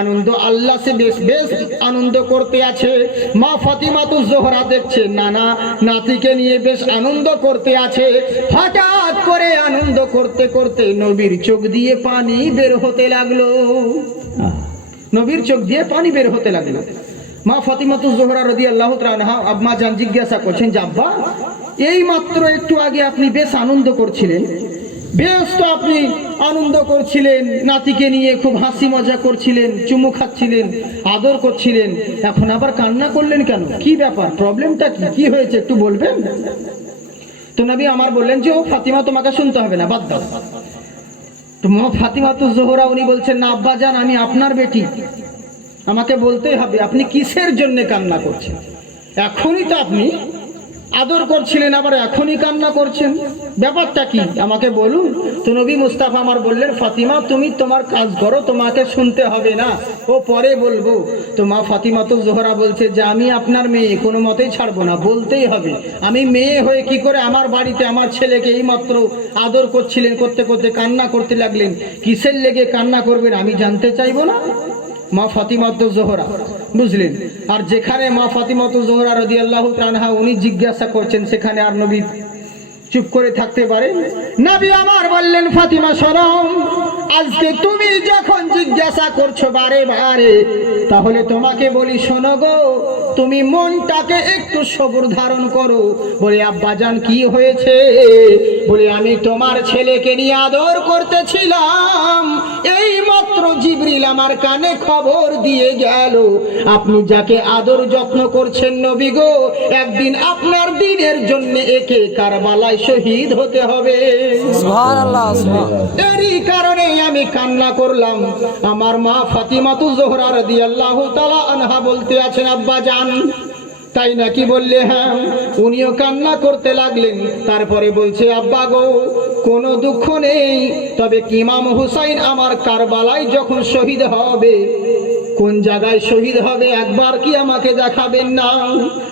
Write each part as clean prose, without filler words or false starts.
আনন্দ আল্লাহ সে বেশ বেশ আনন্দ করতে আছে। মা ফাতিমাতুজ জোহরা দেখছে নানা নাতিকে নিয়ে বেশ আনন্দ করতে আছে। হঠাৎ করে আনন্দ করতে করতে নবীর চোখ দিয়ে পানি বের হতে লাগলো। নবীর চোখ দিয়ে পানি বের হতে লাগলো। মা ফাতিমাতুজ জোহরা রাদিয়াল্লাহু তাআলা আনহা আম্মা জান জিজ্ঞাসা করছেন যে আব্বা, এই মাত্র একটু আগে আপনি বেশ আনন্দ করছিলেন, বেশ তো আপনি আনন্দ করছিলেন, নাতিকে নিয়ে খুব হাসি মজা করছিলেন, চুমু খাচ্ছিলেন, আদর করছিলেন, এখন আবার কান্না করলেন কেন? কি ব্যাপার, প্রবলেমটা কি, কি হয়েছে একটু বলবেন? তো নবী আমার বললেন যে ও ফাতিমা, তোমাকে শুনতে হবে না, বাদ দাও। তো মা ফাতিমাতুজ জোহরা উনি বলছেন না আব্বা জান, আমি আপনার বেটি, আমাকে বলতেই হবে আপনি কিসের জন্য কান্না করছেন? এখনই তো আপনি আদর করছিলেন, আবার এখনই কান্না করছেন, ব্যাপারটা কি আমাকে বলুন। তো নবী মুস্তাফা আমার বললেন ফাতিমা তুমি তোমার কাজ করো, তোমাকে শুনতে হবে না, ও পরে বলবো। তো মা ফাতিমাতুজ জোহরা বলছে যে আমি আপনার মেয়ে, কোনো মতেই ছাড়বো না, বলতেই হবে। আমি মেয়ে হয়ে কি করে আমার বাড়িতে আমার ছেলেকে এইমাত্র আদর করছিলেন, করতে করতে কান্না করতে লাগলেন, কিসের লেগে কান্না করবেন আমি জানতে চাইবো না? মা ফাতিমাতুজ জোহরা বুঝলেন। আর যেখানে মা ফাতিমাতুজ জোহরা রাদিয়াল্লাহু তাআলা আনহা উনি জিজ্ঞাসা করছেন, সেখানে আর নবী চুপ করে থাকতে পারে? নবী আমার বললেন ফাতিমা শোনো, আজকে তুমি যখন জিজ্ঞাসা করছো বারে বারে, তাহলে তোমাকে বলি শোনো গো, তুমি মনটাকে একটু সবুর ধারণ করো। বলে আব্বাজান কি হয়েছে? বলে আমি তোমার ছেলেকে নিয়ে আদর করতেছিলাম, এই মাত্র জিবরিল আমার কানে খবর দিয়ে গেল আপনি যাকে আদর যত্ন করছেন নবী গো, একদিন আপনার দিনের জন্য একে কারবালায় শহীদ হতে হবে। সুবহানাল্লাহ। এরই কারণে আমি কান্না করলাম। আমার মা ফাতিমাতুজ জোহরা রাদিয়াল্লাহু তাআলা আনহা বলতে আছেন আব্বা জান তাই নাকি? বললে হ্যাঁ। উনিও কান্না করতে লাগলেন। তারপরে বলছে আব্বা গো কোনো দুঃখ নেই, তবে ইমাম হুসাইন আমার কারবালায় যখন শহীদ হবে, কোন জায়গায় শহীদ হবে একবার কি আমাকে দেখাবেন না?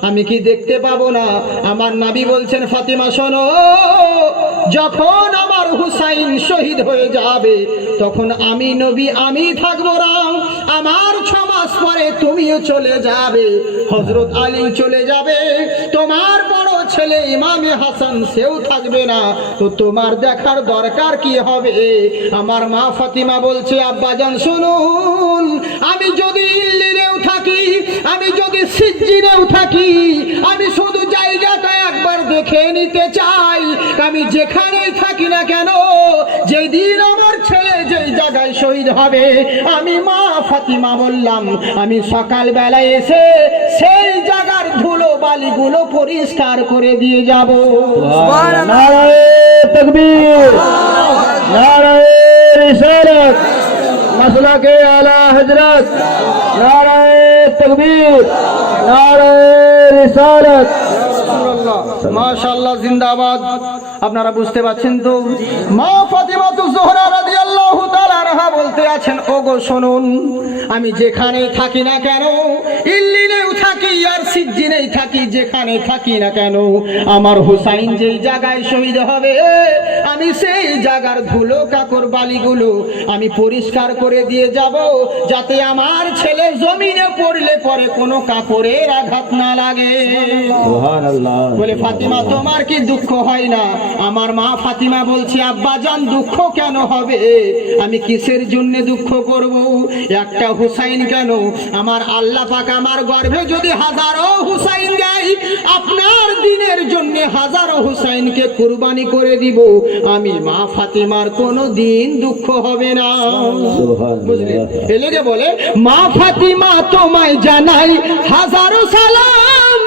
আমি কি দেখতে পাবো না? আমার নবী বলছেন ফাতিমা শোনো, যখন আমার হুসাইন শহীদ হয়ে যাবে তখন আমি নবী আমি থাকবো না, আমার 6 মাস পরে তুমিও চলে যাবে, হযরত আলী চলে যাবে, তোমার বড় ছেলে ইমামে হাসান সেও থাকবে না, তো তোমার দেখার দরকার কি হবে? আমার মা ফাতিমা বলছে আব্বাজান শুনুন, আমি যদি ইল্লিনেও থাকি, আমি যদি সিজ্জিনেও থাকি, আমি শুধু জায়গাটা একবার দেখে নিতে চাই। আমি যেখানেই থাকি না কেন, যেদিন আমার ছেলে যেই জায়গায় শহীদ হবে, আমি মা ফাতিমা বললাম আমি সকাল বেলায় এসে সেই জায়গার ধুলো বালিগুলো পরিষ্কার করে দিয়ে যাব। নারায়ে তাকবীর, নারায়ে রিসালাত, মাসলাকে আলা হযরত, নারায়ে তাকবীর, নারায়ে রিসালাত। মাশাআল্লাহ, জিন্দাবাদ। আপনারা বুঝতে পারছেন তো? মা ফাতিমাতুজ জোহরা রাদিয়াল্লাহু তাআলা আনহা বলতে আছেন ওগো শুনুন, আমি যেখানেই থাকি না কেন, ইল্লিনেও থাকি আর সিজ্জিনেই থাকি, যেখানে থাকি না কেন, আমার হুসাইন যেই জায়গায় শহীদ হবে, আমি সেই জায়গার ধুলো কাকর বালিগুলো আমি পরিষ্কার করে দিয়ে যাব, যাতে আমার ছেলে জমিনে পড়লে পরে কোনো কাপড়ের আঘাত না লাগে। সুবহানাল্লাহ। বলে ফাতিমা তোমার কি দুঃখ হয় না? আমার মা ফাতিমা বলছে আব্বা জান দুঃখ কেন হবে? আমি কিসের জন্য দুঃখ করব? একটা হুসাইন কেন, আমার আল্লাহ পাক আমার গর্ভে যদি হাজারো হুসাইন দেয়, আপনার দিনের জন্য হাজারো হুসাইনকে কুরবানি করে দিব, আমি মা ফাতিমার কোনো দিন দুঃখ হবে না। বুঝলে? এলেগে বলে মা ফাতিমা তোমায় জানাই হাজারো সালাম,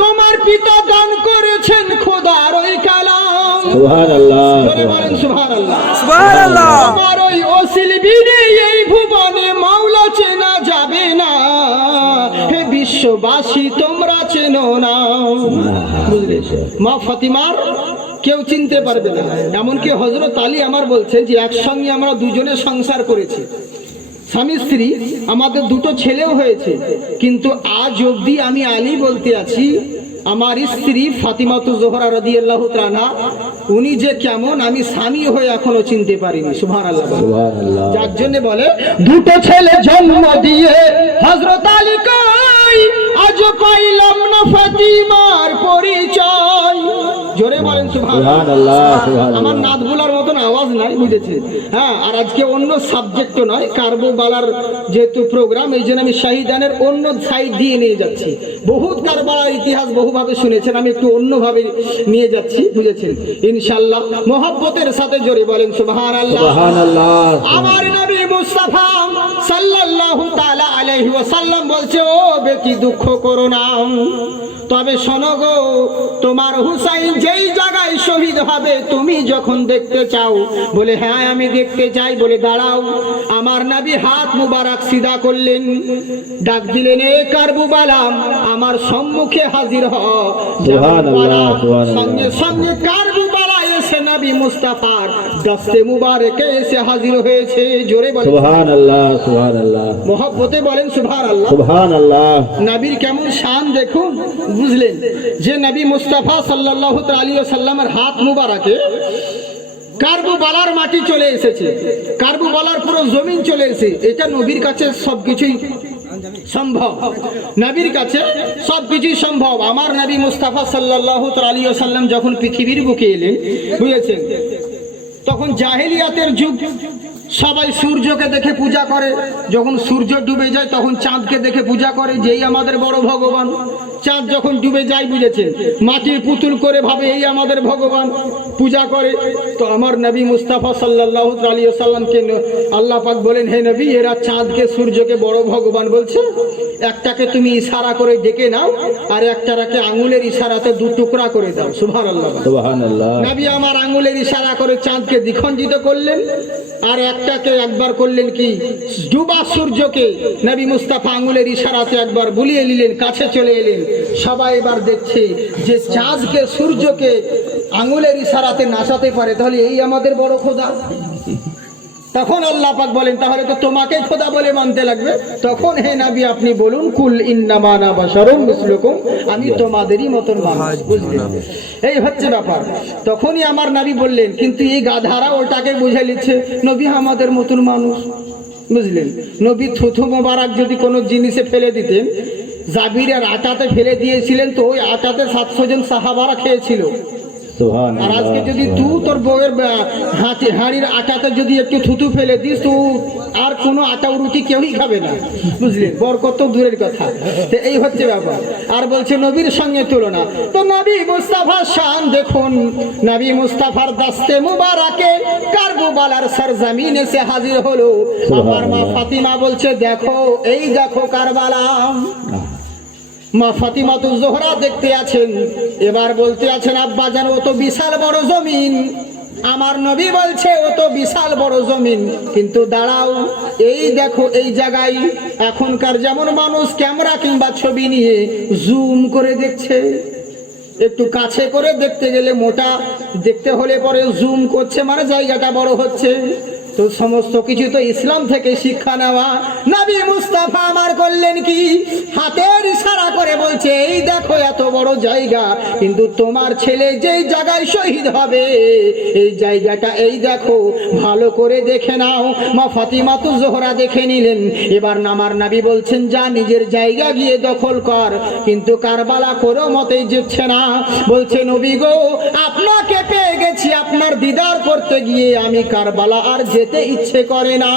তোমার পিতা দান করেছেন খোদার ওই কালাম। সুবহানাল্লাহ, বলেন সুবহানাল্লাহ, সুবহানাল্লাহ। আমার ওই অসিল বিনে এই ভুবনে মাওলা চেনা যাবে না, হে বিশ্ববাসী তোমরা চেনো না। বুঝলে? মা ফাতিমার কেউ চিনতে পারবে না। এমনকি হযরত আলী আমার বলছে যে একসঙ্গে আমরা দুজনে সংসার করেছি, স্বামী স্ত্রী, আমাদের 2টো ছেলেও হয়েছে, কিন্তু আজ অবধি আমি আলী বলতে আছি আমার স্ত্রী ফাতিমাতু জোহরা রাদিয়াল্লাহু তাআলা আনহা, উনি যে কেমন আমি স্বামী হয়ে এখনো চিনতে পারিনি। সুবহানাল্লাহ। সুবহানাল্লাহ। যার জন্য বলে দুটো ছেলে জন্ম দিয়ে হযরত আলী কই আজ পাইলাম না ফাতিমার পরিচয়। জোরে বলেন সুবহানাল্লাহ। সুবহানাল্লাহ, সুবহানাল্লাহ। আমার নাত বলার মতন আওয়াজ নাই, বুঝেছেন? হ্যাঁ, আর আজকে অন্য সাবজেক্ট নয়, কারবালার যেহেতু প্রোগ্রাম, এই জন্য আমি শাহিদানের অন্য সাইড দিয়ে নিয়ে যাচ্ছি। বহুত কারবালার ইতিহাস বহুভাবে শুনেছেন, আমি একটু অন্যভাবে নিয়ে যাচ্ছি, বুঝেছেন? ইনশাআল্লাহ মহব্বতের সাথে জোরে বলেন সুবহানাল্লাহ। সুবহানাল্লাহ। আমার নবী মুস্তাফা সাল্লাল্লাহু তাআলা আলাইহি ওয়াসাল্লাম বলছে, ও বেটি দুঃখ করো না, তবে শোনো গো, তোমার হুসাইন যেই জায়গায় শহীদ হবে তুমি যখন দেখতে চাও। বলে হ্যাঁ আমি দেখতে চাই। বলে দাঁড়াও। আমার নবী হাত মুবারক সিধা করলেন, ডাক দিলেন, এ কারবালা আমার সম্মুখে হাজির হ। সুবহানাল্লাহ, সুবহানাল্লাহ। সঙ্গে সঙ্গে কারবালা এসে নবী মুস্তাফার দস্তে মুবারকে এসে হাজির হয়েছে। জোরে বলেন সুবহানাল্লাহ, সুবহানাল্লাহ। মহব্বতে বলেন সুবহানাল্লাহ। সুবহানাল্লাহ। নবীর কেমন শান দেখুন, বুঝলেন? যে নবী মুস্তাফা সাল্লাল্লাহু আলাইহি ওয়াসাল্লামের হাত মুবারকে কারবালার মাটি চলে এসেছে, কারবালার পুরো জমিন চলে এসেছে। এটা নবীর কাছে সবকিছুই সম্ভব, নবীর কাছে সবকিছুই সম্ভব। আমার নবী মুস্তাফা সাল্লাল্লাহু আলাইহি ওয়াসাল্লাম যখন পৃথিবীর বুকে এলেন, বুঝেছেন, তখন জাহেলিয়াতের যুগ। সবাই সূর্যকে দেখে পূজা করে, যখন সূর্য ডুবে যায় তখন চাঁদকে দেখে পূজা করে, যেই আমাদের বড় ভগবান। চাঁদ যখন ডুবে যায়, বুঝেছেন, মাটির পুতুল করে ভাবে এই আমাদের ভগবান, পূজা করে। তো আমার নবী মুস্তাফা সাল্লাল্লাহু আলাইহি ওয়াসাল্লামকে আল্লাহ পাক বলেন, হে নবী, এরা চাঁদকে সূর্যকে বড় ভগবান বলছে, একটাকে তুমি ইশারা করে ডেকে নাও, আর একটাকে আঙুলের ইশারাতে দু টুকরা করে দাও। সুবহানাল্লাহ। সুবহানাল্লাহ। নবী আমার আঙুলের ইশারা করে চাঁদকে দ্বিখণ্ডিত করলেন, আর একটাকে একবার করলেন কি, ডুবা সূর্যকে নবী মুস্তাফা আঙুলের ইশারাতে একবার বুলিয়ে নিলেন, কাছে চলে এলেন। সবাই এবার দেখছে যে চাঁদকে সূর্যকে আঙুলের ইশারাতে নাচাতে পারে, তাহলে এই আমাদের বড় খোদা। তখন আল্লাহ পাক বলেন, তাহলে তো তোমাকে খোদা বলে মানতে লাগবে। তখন হে নবী আপনি বলুন, কুল ইন্নামা আনা বাশারুম মিসলুকুম, আমি তোমাদেরই মতন মানুষ। বুঝলেন? এই হচ্ছে ব্যাপার। তখনই আমার নবী বললেন, কিন্তু এই গাধারা ওটাকে বুঝে নিচ্ছে নবী আমাদের মতন মানুষ। বুঝলেন? নবী থুথু মোবারক যদি কোনো জিনিসে ফেলে দিতেন, জাবিরের আটাতে ফেলে দিয়েছিলেন, তো ওই আটাতে 700 জন সাহাবারা খেয়েছিল। আর আজকে যদি তুই তোর বউয়ের হাঁড়ির আটাতে যদি একটু থুতু ফেলে দিস, তো আর কোনো আটা রুটি কেউই খাবে না। বুঝলেন? বরকত তো দূরের কথা। তো এই হচ্ছে ব্যাপার। আর বলছে নবীর সঙ্গে তুলনা। তো নবী মুস্তাফার শান দেখুন, নবী মুস্তাফার দাস্তে মুবারাকে কারবালার সরজমিন এসে হাজির হলো। আমার মা ফাতিমা বলছে, দেখো, এই দেখো কারবালা। মা ফাতিমাতু জোহরা দেখতে আছেন, এবার বলতে আছেন, আব্বা জান, ও তো বিশাল বড় জমিন। আমার নবী বলছে, ও তো বিশাল বড় জমিন, কিন্তু দাঁড়াও, এই দেখো এই জায়গায় এখনকার যেমন মানুষ ক্যামেরা কিংবা ছবি নিয়ে জুম করে দেখছে, একটু কাছে করে দেখতে গেলে মোটা দেখতে হলে পরে জুম করছে, মানে জায়গাটা বড় হচ্ছে। তো সমস্ত কিছু তো ইসলাম থেকে শিক্ষা নেওয়া। নবী মুস্তাফা আমার করলেন কি, হাতের ইশারা করে বলছে, এই দেখো এত বড় জায়গা, কিন্তু তোমার ছেলে যেই জায়গায় শহীদ হবে এই জায়গাটা এই দেখো, ভালো করে দেখে নাও। মা ফাতিমাতু জোহরা দেখে নিলেন। এবার আমার নবী বলছেন, যা নিজের জায়গা গিয়ে দখল কর, কিন্তু কারবালা কোনো মতেই যেচ্ছে না। বলছে, নবী গো, আপনাকে পেয়ে গেছি, আপনার দিদার করতে গিয়ে আমি কারবালা আর যেতে ইচ্ছে করে না।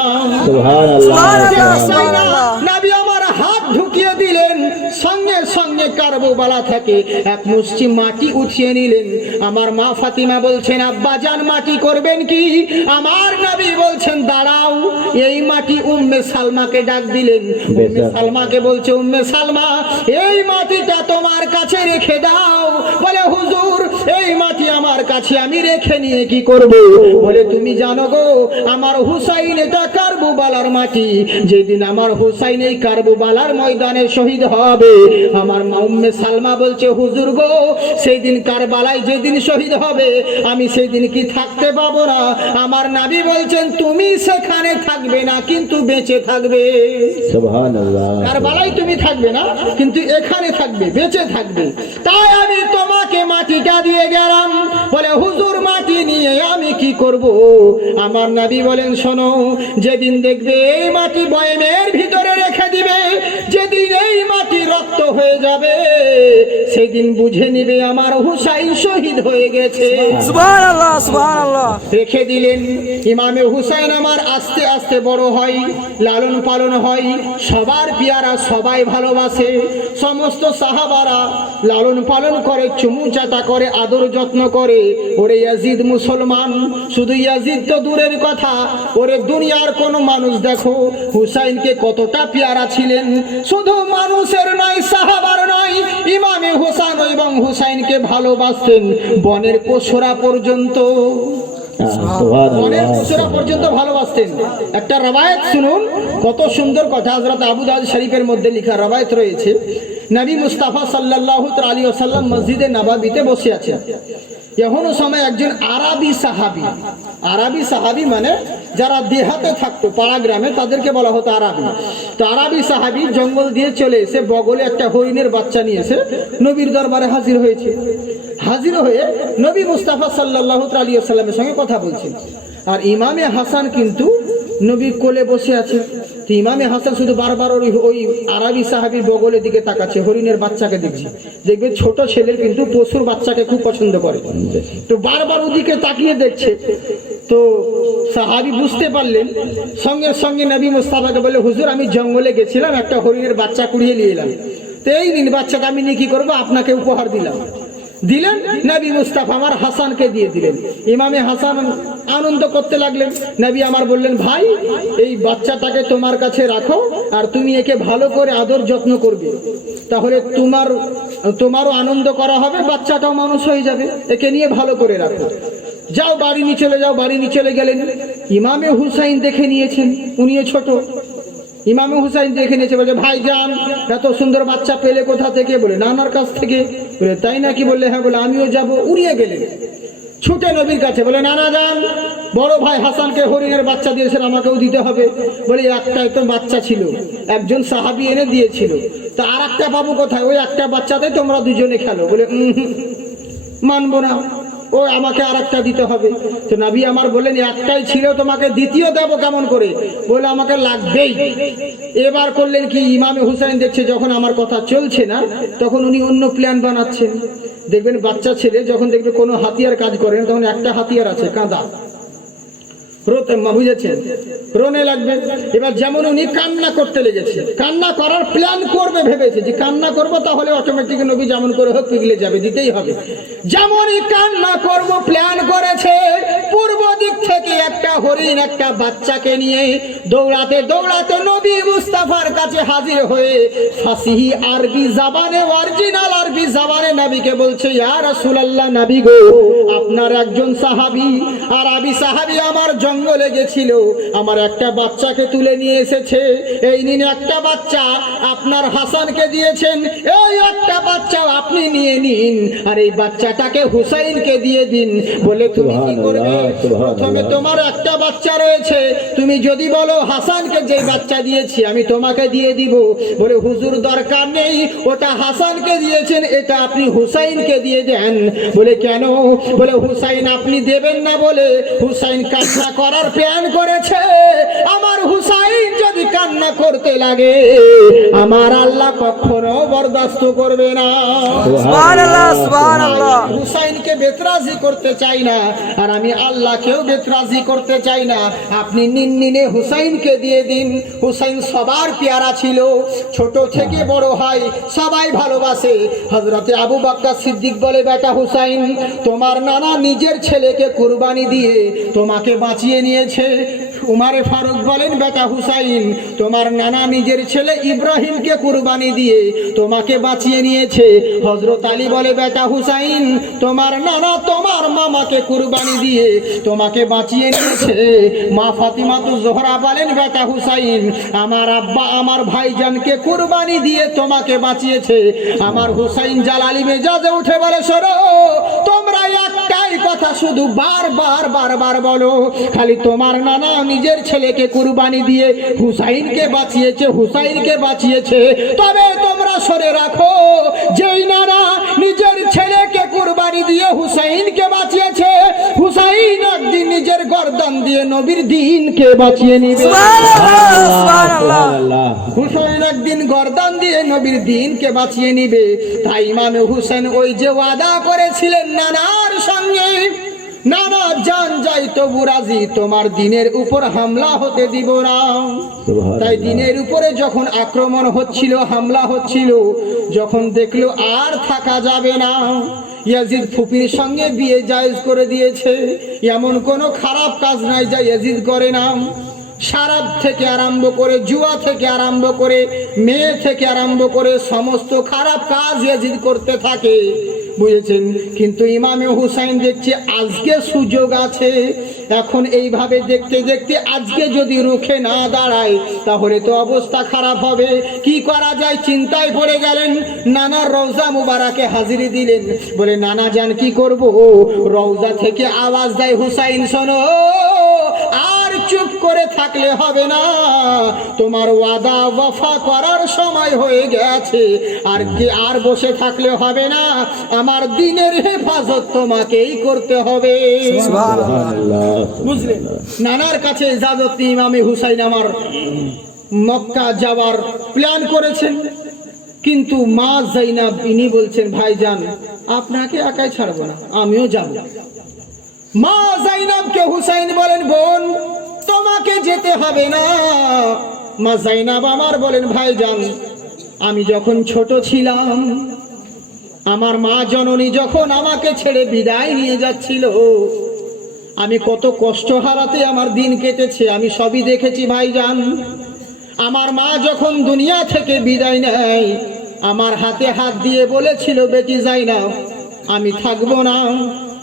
নবী আমার হাত ঢুকিয়ে দিলেন, সঙ্গে সঙ্গে কারবালা থেকে এক মুষ্টি মাটি উঠিয়ে নিলেন। আমার মা ফাতিমা বলছেন, আব্বা জান, মাটি করবেন কি? আমার নবী বলছেন, দাঁড়াও, এই মাটি উম্মে সালমাকে ডাক দিলেন। উম্মে সালমাকে বলছে, উম্মে সালমা, এই মাটিটা তোমার কাছে রেখে দাও। বলে, হুজুর, এই মাটি আমার কাছে আমি রেখে নিয়ে কি করব? বলে তুমি জানো গো আমার হুসাইন এটা কারবালার মাটি, যেদিন আমার হুসাইন এই কারবালার ময়দানে শহীদ হবে, আমার মা উম্মে সালমা বলছে হুজুর গো সেই দিন কারবালায় যেদিন শহীদ হবে আমি সেই দিন কি থাকতে পাবো না? আমার নবী বলছেন তুমি সেখানে থাকবে না কিন্তু বেঁচে থাকবে। সুবহানাল্লাহ। কারবালায় তুমি থাকবে না কিন্তু এখানে থাকবে, বেঁচে থাকবে। তাই আমি তোমাকে মাটিটা দিয়ে গেলাম। বলে হুজুর মাটি নিয়ে আমি কি করব? আমার নবী বলেন শোনো, যেদিন দেখবে এই মাটি বয়ামের ভিতরে রেখে দিবে, যেদিন এই মাটি রক্ত হয়ে যাবে সেদিন বুঝে নিবে আমার হুসাইন শহীদ হয়ে গেছে। সুবহানাল্লাহ সুবহানাল্লাহ। রেখে দিলেন। ইমামে হুসাইন আমার আস্তে আস্তে বড় হয়, লালন পালন হয়, সবার পিয়ারা, সবাই ভালোবাসে। সমস্ত সাহাবারা লালন পালন করে, চুমু চাটা করে, আদর যত্ন করে। ওরে ইয়াজিদ মুসলমান, শুধু ইয়াজিদ তো দূরের কথা, ওরে দুনিয়ার কোন মানুষ দেখো হুসাইনকে কতটা পেয়ারা ছিলেন। শুধু মানুষের নয়, সাহাবার নয়, ইমামে হুসাইন এবং হুসাইনকে ভালোবাসতেন বনের পশুরা পর্যন্ত। বনের পশুরা পর্যন্ত ভালোবাসতেন। একটা রবায়ত শুনুন, কত সুন্দর কথা। হযরত আবু দাউদ শরীফের মধ্যে লেখা রবায়ত রয়েছে, নবী মুস্তাফা সাল্লাল্লাহু আলাইহি ওয়াসাল্লাম মসজিদে নববীতে বসে আছেন। এমন সময় একজন আরবি সাহাবী মানে যারা দেহাতে থাকতো পাড়া গ্রামে তাদেরকে বলা হতো আরবি। তো আরবি সাহাবী জঙ্গল দিয়ে চলে এসে বগলে একটা হরিণের বাচ্চা নিয়ে এসে নবীর দরবারে হাজির হয়েছে। হাজির হয়ে নবী মুস্তাফা সাল্লাল্লাহু আলাইহি ওয়াসাল্লামের সঙ্গে কথা বলছেন। আর ইমামে হাসান কিন্তু নবীর কোলে বসে আছে। তো ইমামে হাসান শুধু বারবার ওই আরবি সাহাবীর বগলের দিকে তাকাচ্ছে, হরিণের বাচ্চাকে দেখছে। দেখবে ছোট ছেলের কিন্তু পশুর বাচ্চাকে খুব পছন্দ করে, তো বারবার ওদিকে তাকিয়ে দেখছে। তো সাহাবী বুঝতে পারলেন, সঙ্গে সঙ্গে নবী মুস্তাফাকে বলে হুজুর আমি জঙ্গলে গেছিলাম, একটা হরিণের বাচ্চা কুড়িয়ে নিয়ে এলাম, তো এই নিন বাচ্চাটা আমি নিয়ে কি করবো, আপনাকে উপহার দিলাম। দিলেন নবী মুস্তাফা আমার হাসানকে দিয়ে দিলেন। ইমামে হাসান আনন্দ করতে লাগলেন। নবী আমার বললেন ভাই এই বাচ্চাটাকে তোমার কাছে রাখো, আর তুমি একে ভালো করে আদর যত্ন করবে, তাহলে তোমারও আনন্দ করা হবে, বাচ্চাটাও মানুষ হয়ে যাবে, একে নিয়ে ভালো করে রাখো। যাও বাড়ি নিয়ে চলে যাও। বাড়ি নিয়ে চলে গেলেন। ইমামে হুসাইন দেখে নিয়েছেন, উনিও ছোট। ইমামে হুসাইন দেখে নিয়েছে, বলে ভাই যান এত সুন্দর বাচ্চা পেলে কোথা থেকে? বলে নানার কাছ থেকে। বলে তাই নাকি? বললে হ্যাঁ। বলে আমিও যাব। উড়িয়ে গেলেন ছুটে নবীর কাছে, বলে নানা যান বড় ভাই হাসানকে হরিণের বাচ্চা দিয়েছেন, আমাকেও দিতে হবে। বলে একটাই তো বাচ্চা ছিল, একজন সাহাবী এনে দিয়েছিল, তা আর একটা পাবো কোথায়? ওই একটা বাচ্চাতে তোমরা দুজনে খেলো। বলে মানবো না, ও আমাকে আর একটা দিতে হবে। তো নবী আমার বললেন একটাই ছিল, তোমাকে দ্বিতীয় দেবো কেমন করে? বলে আমাকে লাগবেই। এবার করলেন কি, ইমামে হুসাইন দেখছে যখন আমার কথা চলছে না, তখন উনি অন্য প্ল্যান বানাচ্ছেন। দেখবেন বাচ্চা ছেলে যখন দেখবে কোনো হাতিয়ার কাজ করে না, তখন একটা হাতিয়ার আছে কাঁদা, বুঝেছেন, রোনে লাগবে। এবার যেমন উনি কান্না করতে লেগেছে, কান্না করার প্ল্যান করবে ভেবেছে যে কান্না করবো তাহলে অটোমেটিক নবী যেমন করে হোক পিঘলে যাবে, দিতেই হবে। যেমনই কান্না করব প্ল্যান করেছে, পূর্ব দিক থেকে একটা হরিণ একটা বাচ্চাকে নিয়ে দৌড়াতে দৌড়াতে নবী মুস্তাফার কাছে হাজির হয়ে ফাসিহি আরবি জাবানে, অরিজিনাল আরবি জাবানে নবীকে বলছে ইয়া রাসূলুল্লাহ, নবী গো আপনার একজন সাহাবী আরবি সাহাবী আমার জঙ্গলে গেছিল, আমার একটা বাচ্চাকে তুলে নিয়ে এসেছে, এই নিন একটা বাচ্চা, আপনার হাসানকে দিয়েছেন, এই একটা বাচ্চা আপনি নিয়ে নিন, আর এই বাচ্চাটাকে হুসাইনকে দিয়ে দিন। বলে তুমি কি করবে? প্রথমে তোমার একটা বাচ্চা রয়েছে, তুমি যদি বলো হাসানকে যে বাচ্চা দিয়েছি আমি তোমাকে দিয়ে দিব। বলে হুজুর দরকার নেই, ওটা হাসানকে দিয়েছেন, এটা আপনি হুসাইনকে দিয়ে দেন। বলে কেন? বলে হুসাইন আপনি দেবেন না বলে হুসাইন কান্না করার প্ল্যান করেছে, আমার হুসাইন যদি কান্না করতে লাগে আমার আল্লাহ কখনো বরদাস্ত করবে না। সুবহানাল্লাহ সুবহানাল্লাহ। হুসাইনকে বেতরাজি করতে চাই না, আর আমি আল্লাহকেও বেতরাজি করতে চাই না, আপনি নিনে হুসাইনকে দিয়ে দিন। হুসাইন সবার পেয়ারা ছিল, ছোট থেকে বড় হয় সবাই ভালোবাসে। হযরতে আবু বকর সিদ্দিক বলে বেটা হুসাইন, তোমার নানা নিজের ছেলেকে কুরবানি দিয়ে তোমাকে বাঁচিয়ে নিয়েছে, উমারে ফারুক বলেন, বেটা হুসাইন, তোমার নানা নিজের ছেলে ইব্রাহিমকে কুরবানি দিয়ে তোমাকে বাঁচিয়ে নিয়েছে। হযরত আলী বলে, বেটা হুসাইন, তোমার নানা তোমার মামাকে কুরবানি দিয়ে তোমাকে বাঁচিয়ে নিয়েছে। মা ফাতিমাতুজ জোহরা বলেন, বেটা হুসাইন, আমার আব্বা আমার ভাইজানকে কুরবানি দিয়ে তোমাকে বাঁচিয়েছে। আমার হুসাইন জালালি মেজাজে উঠে বলে, শোনো, তোমরা একটাই কথা শুধু বারবার বলো, খালি তোমার নানা নিজের ছেলেকে কুরবানি দিয়ে হুসাইনকে বাঁচিয়েছে। তবে তোমরা সরে রাখো, যেই নানা নিজের ছেলেকে কুরবানি দিয়ে হুসাইনকে বাঁচিয়েছে, হুসাইন একদিন নিজের গর্দান দিয়ে নবীর দ্বীনকে বাঁচিয়ে নিবে। সুবহানাল্লাহ। হুসাইন একদিন গর্দান দিয়ে নবীর দ্বীনকে বাঁচিয়ে নিবে। তাই ইমামে হুসেন ওই যে ওয়াদা করেছিলেন নানার সঙ্গে, নানা জান যাই তবু রাজি, তোমার দ্বীনের উপর হামলা হতে দিব না। তাই দ্বীনের উপরে যখন আক্রমণ হচ্ছিল, হামলা হচ্ছিল, যখন দেখলো আর থাকা যাবে না, ইয়াজিদ ফুপির সঙ্গে বিয়ে জায়েজ করে দিয়েছে। এমন কোনো খারাপ কাজ নাই যা ইয়াজিদ করে না। শরাব থেকে আরম্ভ করে, জুয়া থেকে আরম্ভ করে, মেয়ে থেকে আরম্ভ করে সমস্ত খারাপ কাজ ইয়াজিদ করতে থাকে, বুঝেছেন। কিন্তু ইমামে হুসাইন দেখছে আজকে সুযোগ আছে, এখন এইভাবে দেখতে দেখতে আজকে যদি রুখে না দাঁড়ায় তাহলে তো অবস্থা খারাপ হবে। কি করা যায় চিন্তায় পড়ে গেলেন। নানার রওজা মুবারাকে হাজিরি দিলেন, বলে, নানা জান কি করব? রওজা থেকে আওয়াজ দেয়, হুসাইন শোনো, আর চুপ করে থাকলে হবে না, তোমার ওয়াদা ওয়াফা করার সময় হয়ে গেছে। আর বসে থাকলে হবে না, আমার দ্বীনের হেফাজত তোমাকেই করতে হবে। সুবহানাল্লাহ। বুঝলেন? নানার কাছে ইজাজত নিয়ে ইমামে হুসাইন আমার মক্কা যাওয়ার প্ল্যান করেছেন। কিন্তু মা যায়নাব ইনি বলছেন, ভাইজান, আপনাকে একাই ছাড়বো না, আমিও যাব। মা যায়নাবকে হুসাইন বলেন, বোন, তোমাকে যেতে হবে না। মা যায়নাব আমার বলেন, ভাইজান, আমি যখন ছোট ছিলাম, আমার মা জননী যখন আমাকে ছেড়ে বিদায় নিয়ে যাচ্ছিল, আমি কত কষ্ট হারাতে আমার দিন কেটেছে, আমি সবই দেখেছি ভাইজান। আমার মা যখন দুনিয়া থেকে বিদায় নেয়, আমার হাতে হাত দিয়ে বলেছিল, বেটি যায়নাব, আমি থাকবো না।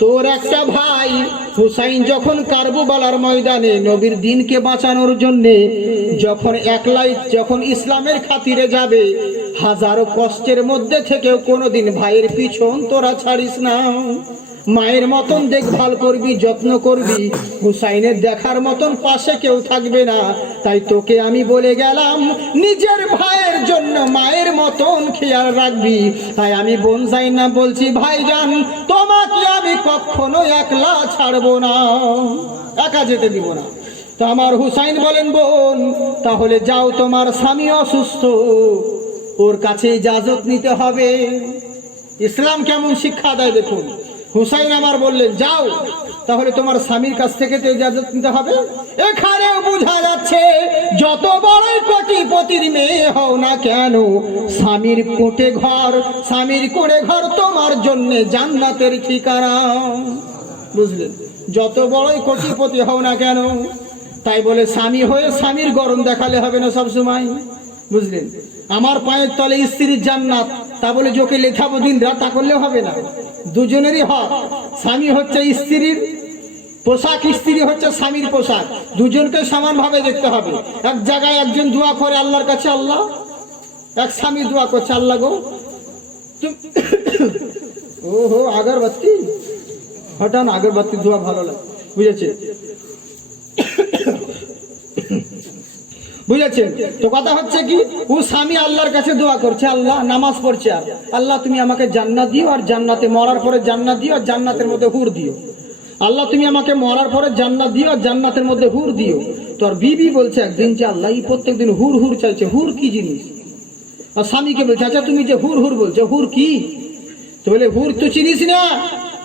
তোর একটা ভাই হুসাইন যখন কারবালার ময়দানে নবীর দ্বীনকে বাঁচানোর জন্য যখন ইসলামের খাতিরে যাবে, হাজারো কষ্টের মধ্যে থেকেও কোনোদিন ভাইয়ের পিছন তোরা ছাড়িস না। মায়ের মতন দেখভাল করবি, যত্ন করবি, হুসাইনের দেখার মতন পাশে কেউ থাকবে না। তাই তোকে আমি বলে গেলাম, নিজের ভাইয়ের জন্য মায়ের মতন খেয়াল রাখবি। তাই আমি বোন যায়নাব বলছি, ভাইজান, তোমাকে আমি কখনো একলা ছাড়বো না, একা যেতে দিব না। তো আমার হুসাইন বলেন, বোন, তাহলে যাও, তোমার স্বামী অসুস্থ, ওর কাছে ইজাজত নিতে হবে। ইসলাম কেমন শিক্ষা দেয় দেখুন। হুসাইন আমার বললেন, যাও, তাহলে তোমার স্বামীর কাছ থেকে তো ইজাজত নিতে হবে। এখানেও বোঝা যাচ্ছে, যত বড়ই কোটিপতির মেয়ে হও না কেন, স্বামীর কোণে ঘর তোমার জন্য জান্নাতের ঠিকানা। বুঝলেন? যত বড়ই কোটিপতি হও না কেন, তাই বলে স্বামী হয়ে স্বামীর গরম দেখালে হবে না সব সময়। বুঝলেন? আমার পায়ের তলে স্ত্রীর জান্নাত, তা বলে যোকে লেখাবো দিন রাত, তা করলে হবে না। দুজনেরই হক। স্বামী হচ্ছে স্ত্রীর পোশাক, স্ত্রী হচ্ছে স্বামীর পোশাক, দুজনকে সমানভাবে দেখতে হবে। এক জায়গায় একজন দোয়া করে আল্লাহর কাছে, আল্লাহ, এক স্বামী দোয়া করছে, আল্লাহ গো ওহো আগরবাতি হঠাৎ, আগরবাতি দোয়া ভালো লাগে, বুঝেছে? বুঝেছেন তো? কথা হচ্ছে কি, ও স্বামী আল্লাহর কাছে দোয়া করছে, আল্লাহ, নামাজ পড়ছে, আর আল্লাহ তুমি আমাকে জান্নাত দিও, আর জান্নাতে মরার পরে জান্নাত দিও, আর জান্নাতের মধ্যে হুর দিও। আল্লাহ তুমি আমাকে মরার পরে জান্নাত দিও, আর জান্নাতের মধ্যে হুর দিও। তোর বিবি বলছে একদিন যে, আল্লাহ, এই প্রত্যেকদিন হুর হুর চাইছে, হুর কি জিনিস? আর স্বামীকে বলছে, আচ্ছা তুমি যে হুর হুর বলছো, হুর কি? তো বলে, হুর তো চিনিস না,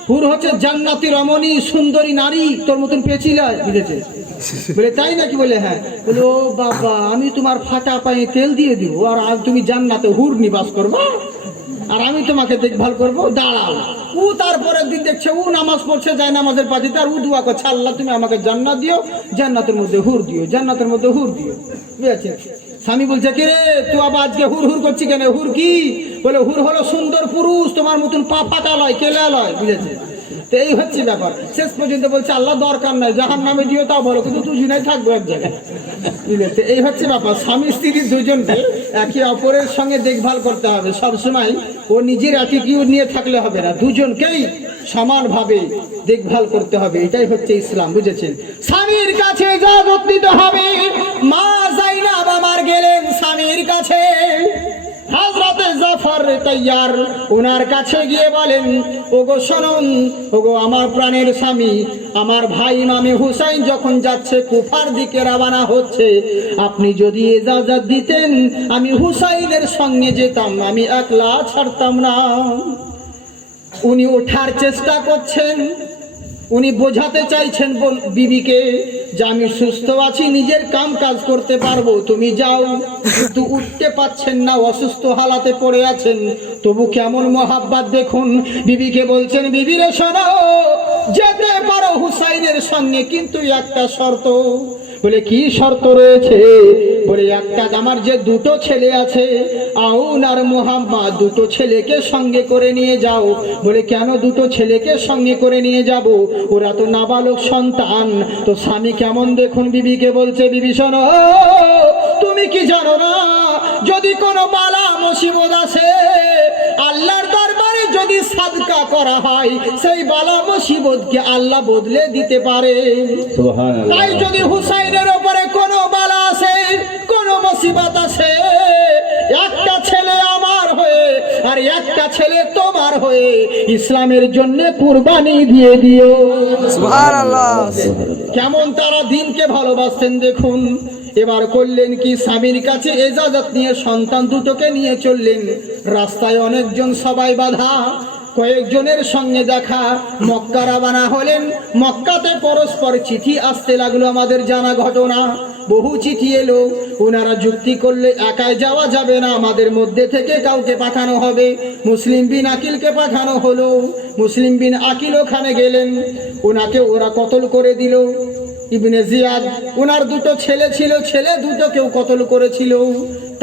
হুর হচ্ছে জান্নাতি রমণী সুন্দরী নারী, তোর মতন পেঁচিল, বুঝেছে? বলে, তাই নাকি? বলে, হ্যাঁ। বলে, ও বাবা, আমি তোমার ফাটা পায়ে তেল দিয়ে দিব, আর আজ তুমি জান্নাতে হুর নিবাস করবা, আর আমি তোমাকে দেখভাল করবো। দাঁড়াও, ও ও তারপরের দিন দেখছে ও নামাজ পড়ছে, যায় নামাজের পাশে, আর ও দোয়া করছে, আল্লাহ তুমি আমাকে জান্নাত দিও, জান্নাতের মধ্যে হুর দিও, জান্নাতের মধ্যে হুর দিও। বুঝেছেন? স্বামী বলছে কে রে তুই আবার আজকে হুর হুর করছি কেন? হুর কি? বলে হুর হলো সুন্দর পুরুষ, তোমার মতন পা ফাটা লয়, কেলা লয়। বুঝেছে? তো এই হচ্ছে ব্যাপার। শেষ পর্যন্ত বলছে আল্লাহ দরকার নাই, জাহান নামে দিও তাও বলো, কিন্তু তুই নাই থাকবো এক জায়গায়। বুঝেছে? এই হচ্ছে ব্যাপার। স্বামী স্ত্রী দুজনকে একে অপরের সঙ্গে দেখভাল করতে হবে সবসময়। ও নিজের অ্যাটিটিউড নিয়ে থাকলে হবে না, দুজনকেই সমানভাবে দেখভাল করতে হবে। এটাই হচ্ছে ইসলাম। বুঝেছেন? স্বামীর কাছে ইজাজত দিতে হবে। মা যায়নাব আমার গেলেন স্বামীর কাছে, হযরতে জাফর তাইয়ার ওনার কাছে গিয়ে বলেন, ওগো শুনুন, ওগো আমার প্রাণের স্বামী, আমার ভাই ইমামে হুসাইন যখন যাচ্ছে কুফার দিকে রওনা হচ্ছে, আপনি যদি ইজাজত দিতেন আমি হুসাইনের সঙ্গে যেতাম, আমি একলা ছাড়তাম না। উনি ওঠার চেষ্টা করছেন, উনি বোঝাতে চাইছেন বিবিকে যে আমি সুস্থ আছি, নিজের কাম কাজ করতে পারবো, তুমি যাও। কিন্তু উঠতে পাচ্ছেন না, অসুস্থ হালাতে পড়ে আছেন। তবু কেমন মহাব্বত দেখুন। বিবিকে বলছেন, বিবি রে শোনো, যেতে পারো হুসাইনের সঙ্গে, কিন্তু একটা শর্ত। বলে কি শর্ত রয়েছে? বলে একটা, আমার যে দুটো ছেলে আছে আউন আর মুহাম্মদ, দুটো ছেলেকে সঙ্গে করে নিয়ে যাও। বলে কেন দুটো ছেলেকে সঙ্গে করে নিয়ে যাব? ওরা তো নাবালক সন্তান। তো স্বামী কেমন দেখুন বিবিকে বলছে, বিবি শোনো, তুমি কি জানো না যদি কোনো বালা মুসিবত আসে, আল্লাহর দরবারে যদি সাদকা করা হয়, সেই বালা মুসিবতকে আল্লাহ বদলে দিতে পারে। সুবহানাল্লাহ। তাই যদি হুসাইনের উপরে কোনো বালা আসে, কোনো মুসিবত আসে, একটা ছেলে আমার হয়ে আর একটা ছেলে তোমার হয়ে ইসলামের জন্য কুরবানি দিয়ে দিও। সুবহানাল্লাহ। কেমন তারা দিনকে ভালোবাসতেন দেখুন। এবার করলেন কি, স্বামীর কাছে ইজাজত নিয়ে সন্তান দুটোকে নিয়ে চললেন। রাস্তায় অনেকজন, সবাই বাধা, কয়েকজনের সঙ্গে দেখা, মক্কা রওনা হলেন। মক্কাতে পরস্পর চিঠি আসতে লাগলো, আমাদের জানা ঘটনা। বহু চিঠি এলো, ওনারা যুক্তি করলে একাই যাওয়া যাবে না, আমাদের মধ্যে থেকে কাউকে পাঠানো হবে। মুসলিম বিন আকিলকে পাঠানো হলো। মুসলিম বিন আকিল ওখানে গেলেন, ওনাকে ওরা কতল করে দিল। ইবনে জিয়াদ, ওনার দুটো ছেলে ছিল, ছেলে দুটোকেও কতল করেছিল।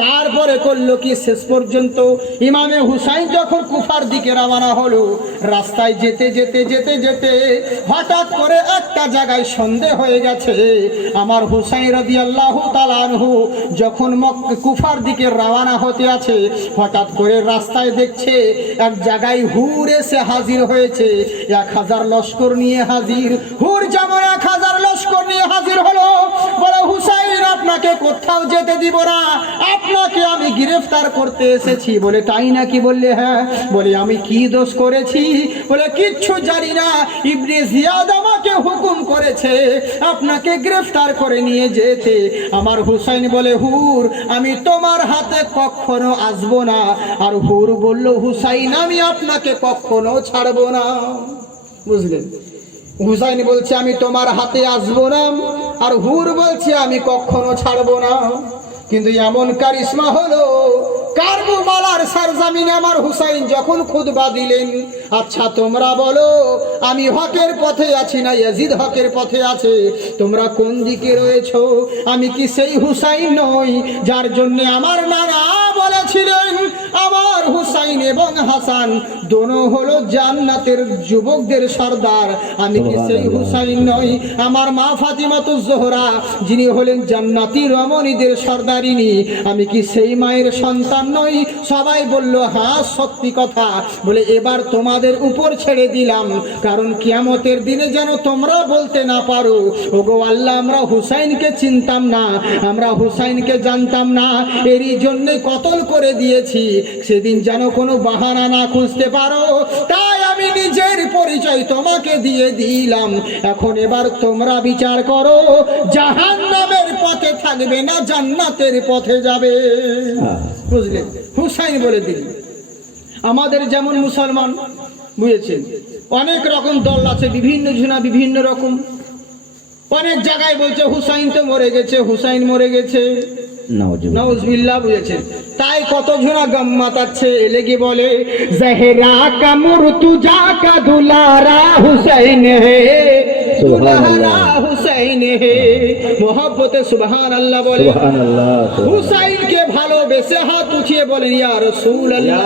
তারপরে করলো কি, শেষ পর্যন্ত ইমামে হুসাইন যখন কুফার দিকে রওনা হলো, রাস্তায় যেতে যেতে যেতে যেতে হঠাৎ করে একটা জায়গায় সন্দেহ হয়ে গেছে। আমার হুসাইন রাদিয়াল্লাহু তাআলা আনহু যখন কুফার দিকে রওনা হতে আছে, হঠাৎ করে রাস্তায় দেখছে এক জায়গায় হুর এসে হাজির হয়েছে। 1000 লস্কর নিয়ে হাজির। হুর যেমন 1000 লস্কর নিয়ে হাজির হলো, বলে হুসাইন আপনাকে কোথাও যেতে দিব না, আপনাকে আমি গ্রেফতার করতে এসেছি। বলে তাই নাকি? বললে হ্যাঁ। বলে আমি কি দোষ করেছি? বলে কিচ্ছু জানি না, ইবনে জিয়াদ আমাকে হুকুম করেছে আপনাকে গ্রেফতার করে নিয়ে যেতে। আমার হুসাইন বলে, হুর আমি তোমার হাতে কখনো আসবো না। আর হুর বলল, হুসাইন আমি আপনাকে কখনো ছাড়বো না। বুঝলেন? হুসাইন বলছে আমি তোমার হাতে আসবো না, আর হুর বলছে আমি কখনো ছাড়বো না। কিন্তু এমন কারিশমা হলো, কারবালার সরজমিনে আমার হুসাইন যখন খুতবা দিলেন, আচ্ছা তোমরা বলো আমি হকের পথে আছি না ইয়াজিদ হকের পথে আছে? তোমরা কোন দিকে রয়েছো? আমি কি সেই হুসাইন নই যার জন্য আমার নানা বলেছিলেন আমার হুসাইন এবং হাসান দোনো হলো জান্নাতের যুবকদের সর্দার? আমি কি সেই হুসাইন নই? আমার মা ফাতিমাতুজ জোহরা যিনি হলেন জান্নাতি রমণীদের সর্দারিনী, আমি কি সেই মায়ের সন্তান নই? সবাই বলল হ্যাঁ সত্যি কথা। বলে এবার তোমাদের উপর ছেড়ে দিলাম, কারণ কিয়ামতের দিনে যেন তোমরা বলতে না পারো ওগো আল্লাহ আমরা হুসাইনকে চিনতাম না, আমরা হুসাইনকে জানতাম না, এরই জন্য কতল করে দিয়েছি। সেদিন যেন কোনো বাহানা না খুঁজতে পারো, তাই আমি নিজের পরিচয় তোমাকে দিয়ে দিলাম। এখন এবার তোমরা বিচার করো, জাহান্নামের পথে থাকবে না জান্নাতের পথে যাবে। বুঝলেন? হুসাইন বলে দিল। আমাদের যেমন মুসলমান, বুঝেছেন, অনেক রকম দল আছে, বিভিন্ন জনা বিভিন্ন রকম, অনেক জায়গায় বলছে হুসাইন তো মরে গেছে, হুসাইন মরে গেছে। নাউজুবিল্লাহ বুঝেছেন। তাই কত ঝোনা গম মাতাচ্ছে, লেগে বলে জহরা का मुर्तजा का दुलारा हुसैन है, दुलारा हुसैन है। मोहब्बते सुभान अल्लाह बोले, हुसैन के ভালোবেসে হাত উঠিয়ে বলেন ইয়া রাসূলুল্লাহ,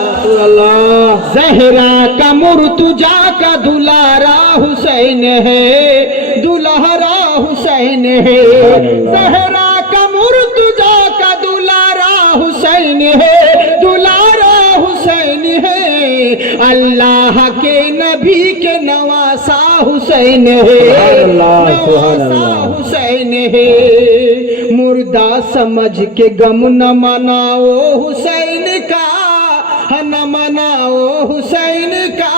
জহরা का मुर्तजा का दुलारा हुसैन है, दुलारा हुसैन है। जहरा का मुर्तजा का दुलारा हुसैन है, दुलारा हुसैन है। अल्लाह के नबी के नवासा हुसैन है, नवासा हुसैन है। मुर्दा समझ के गम न मनाओ हुसैन का, न मनाओ हुसैन का।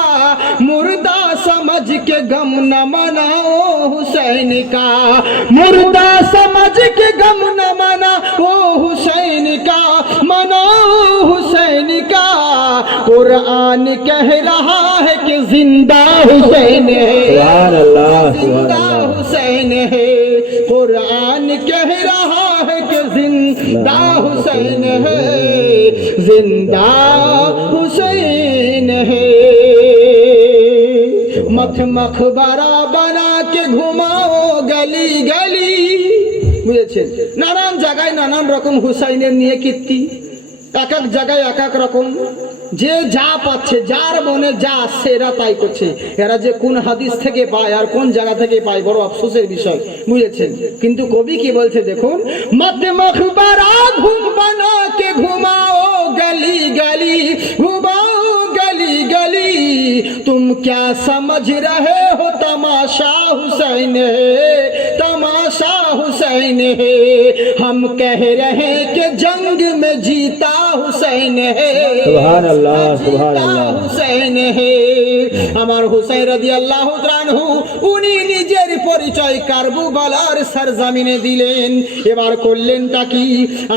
मुर्दा समझ के गम न मनाओ हुसैन का, मुर्दा समझ के गम न मनाओ हुसैन का, मनाओ हुसैन का। कुरान कह रहा है कि जिंदा हुसैन है, जिंदा हुसैन है। कुरान कह रहा है कि जिंदा हुसैन है, जिंदा हुसैन है। मख मखबरा बना के घुमाओ गली गली, বুঝেছেন? নানান জায়গায় নানান রকম হুসাইনের নিয়ে কীর্তি, এক এক জায়গায় এক এক রকম। যে যা পাচ্ছে, যার মনে যা আসছে এরা তাই করছে। এরা যে কোন হাদিস থেকে পায় আর কোন জায়গা থেকে পায় বড় আফসোসের বিষয়, বুঝেছেন? কিন্তু কবি কি বলছে দেখুন, মত মখবরা ঘুম বানা কে ঘুমাও গলি গলি, ঘুমাও गली गली। तुम क्या समझ रहे हो तमाशा हुसैन है, तमाशा हुसैन है। हम कह रहे कि जंग में जीता हुसैन है, सुभान अल्लाह, सुभान अल्लाह। हुसैन है আমার হুসাইন রাদিয়াল্লাহু তাআলা আনহু, উনি নিজের পরিচয় কারবালার সরজমিনে দিলেন। এবার করলেনটা কি,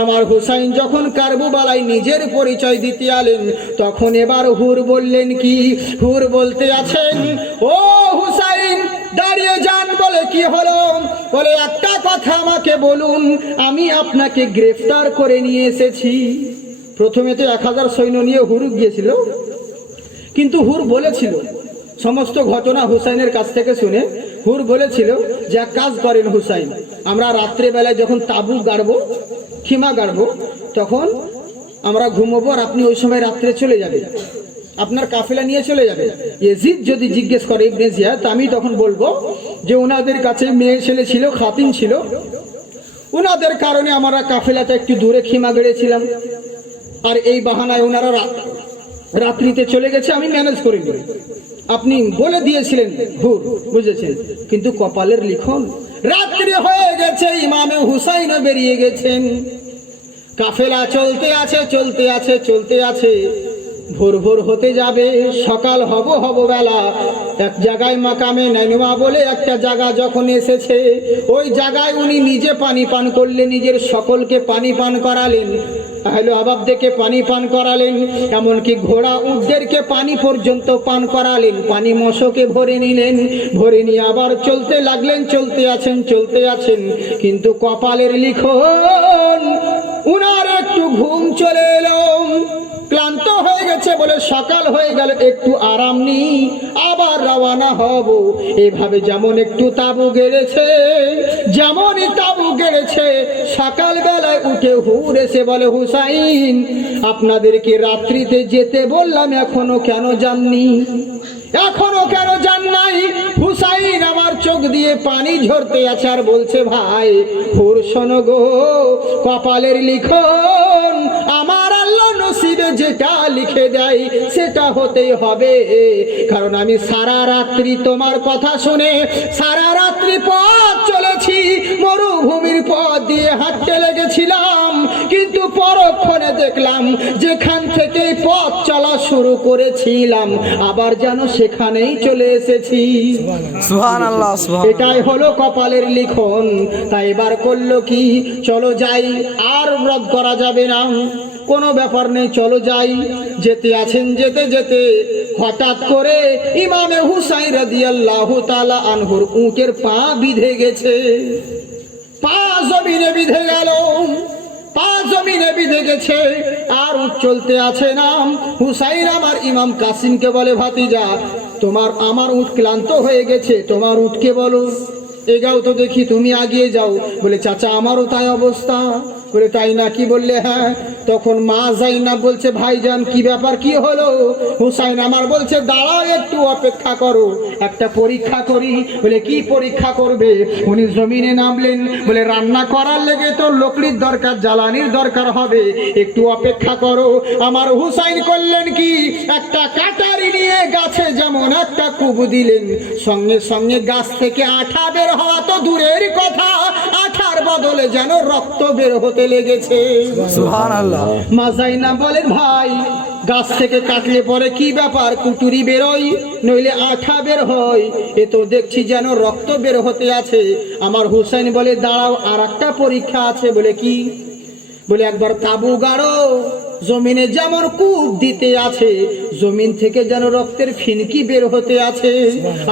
আমার হুসাইন যখন কারবালায় নিজের পরিচয় দিতে আলেন, তখন এবার হুর বললেন কি, হুর বলতে আছেন, ও হুসাইন দাঁড়িয়ে যান। বলে কি হলো? বলে একটা কথা আমাকে বলুন, আমি আপনাকে গ্রেফতার করে নিয়ে এসেছি। প্রথমে তো 1000 সৈন্য নিয়ে হুর গিয়েছিল, কিন্তু হুর বলেছিল সমস্ত ঘটনা হুসাইনের কাছ থেকে শুনে হুর বলেছিল যে এক কাজ করেন হুসাইন, আমরা রাত্রে বেলায় যখন তাবু গাড়বো, খিমা গাড়বো, তখন আমরা ঘুমোবো, আর আপনি ওই সময় রাত্রে চলে যাবেন, আপনার কাফেলা নিয়ে চলে যাবে। ইয়াজিদ যদি জিজ্ঞেস করে ইবনে জিয়াদ, তা আমি তখন বলবো যে ওনাদের কাছে মেয়ে ছেলে ছিল, খাতিন ছিল, ওনাদের কারণে আমরা কাফেলাটা একটু দূরে খিমা গেড়েছিলাম, আর এই বাহানায় ওনারা রাত্রিতে চলে গেছে, আমি ম্যানেজ করে নিই। আপনি বলে দিয়েছিলেন হুর, বুঝেছেন? কিন্তু কপালের লিখন, রাত্রি হয়ে গেছে, ইমামে হুসাইনও বেরিয়ে গেছেন। কাফেলা চলতে আছে, চলতে আছে, চলতে আছে। ভোর ভোর হতে যাবে, সকাল হব বেলা। এক জায়গায় মাকামে নাইনুয়া বলে একটা জায়গা যখন এসেছে, ওই জায়গায় উনি নিজে পানি পান করলেন, নিজের সকলকে পানি পান করালেন, আহলে আবাবদেরকে পানি পান করালেন, এমনকি ঘোড়া উটদেরকে পানি পর্যন্ত পান করালেন, পানি মশকে ভরে নিলেন, ভরে নিয়ে আবার চলতে লাগলেন, চলতে আছেন, চলতে আছেন। কিন্তু কপালের লিখন, উনার একটু ঘুম চলে এলো, ক্লান্ত হয়ে গেছে বলে সকাল হয়ে গেল, একটু আরাম নি, আবার রওনা হব। এভাবে যেমন একটু তাবু গেড়েছে, যেমনই তাবু গেড়েছে, সকাল বেলায় উঠে হুর এসে বলে, হুসাইন আপনাদেরকে রাত্রিতে যেতে বললাম, এখনো কেন যাননি, এখনো কেন যান নাই? হুসাইন আমার চোখ দিয়ে পানি ঝরতে আছে, আর বলছে, ভাই হুর শোনো গো, কপালের লিখন, আমার আল্লাহ নসিবে যেটা লিখে দেয় সেটা হতেই হবে। কারণ আমি সারা রাত্রি তোমার কথা শুনে সারা রাত্রি পথ চলেছি, মরুভূমির পথ দিয়ে হাঁটতে লেগেছিলাম, কিন্তু পরক্ষণে দেখলাম যেখান থেকে পথ চলা শুরু করেছিলাম আবার যেন সেখানেই চলে এসেছি। সুবহানাল্লাহ, সুবহানাল্লাহ। এটাই হলো কপালের লিখন। তাই এবার করলো কি, চলো যাই, আর রদ করা যাবে না, কোনো ব্যাপার নেই, চলো যাই। যেতে আছেন, যেতে যেতে হঠাৎ করে ইমামে হুসাইন রাদিয়াল্লাহু তাআলা আনহুর উটের পা বিঁধে গেছে, পা জমিনে বিঁধে গেল। পা জমিনে বিঁধে গেছে, আর উঠ চলতে আছে না। হুসাইন আমার ইমাম কাসিমকে বলে, ভাতিজা আমার উঠ ক্লান্ত হয়ে গেছে, তোমার উঠকে বলো এগাও তো দেখি, তুমি আগিয়ে যাও। বলে, চাচা আমারও তাই অবস্থা। বলে, তাই নাকি? বললে, হ্যাঁ। তখন মা জাইনাব বলছে, ভাইজান কি ব্যাপার, কি হলো? হুসাইন আমার বলছে, দাঁড়াও একটু অপেক্ষা করো, একটা পরীক্ষা করি। বলে, কি পরীক্ষা করবে? উনি জমিনে নামলেন। বলে, রান্না করার লেগে তো লকড়ির দরকার, জ্বালানির দরকার হবে, একটু অপেক্ষা করো। আমার হুসাইন করলেন কি, একটা কাটারি নিয়ে গাছে যেমন একটা কুব দিলেন, সঙ্গে সঙ্গে গাছ থেকে আঠা বের হওয়া তো দূরের কথা, আঠার বদলে যেন রক্ত বের হতে লেগেছে। সুবহানাল্লাহ। মা জাইনাব বলেন, ভাই গাছ থেকে কাটলে পরে কি ব্যাপার, কুটুরি বেরোয় নইলে আঠা বের হয়, এ তো দেখছি যেন রক্ত বের হতে আছে। আমার হুসাইন বলে, দাঁড়াও আর একটা পরীক্ষা আছে। বলে, কি? বলে, একবার তাবু গাড়ো, জমিনে যেমন কূপ দিতে আছে, জমিন থেকে যেন রক্তের ফিনকি বের হতে আছে।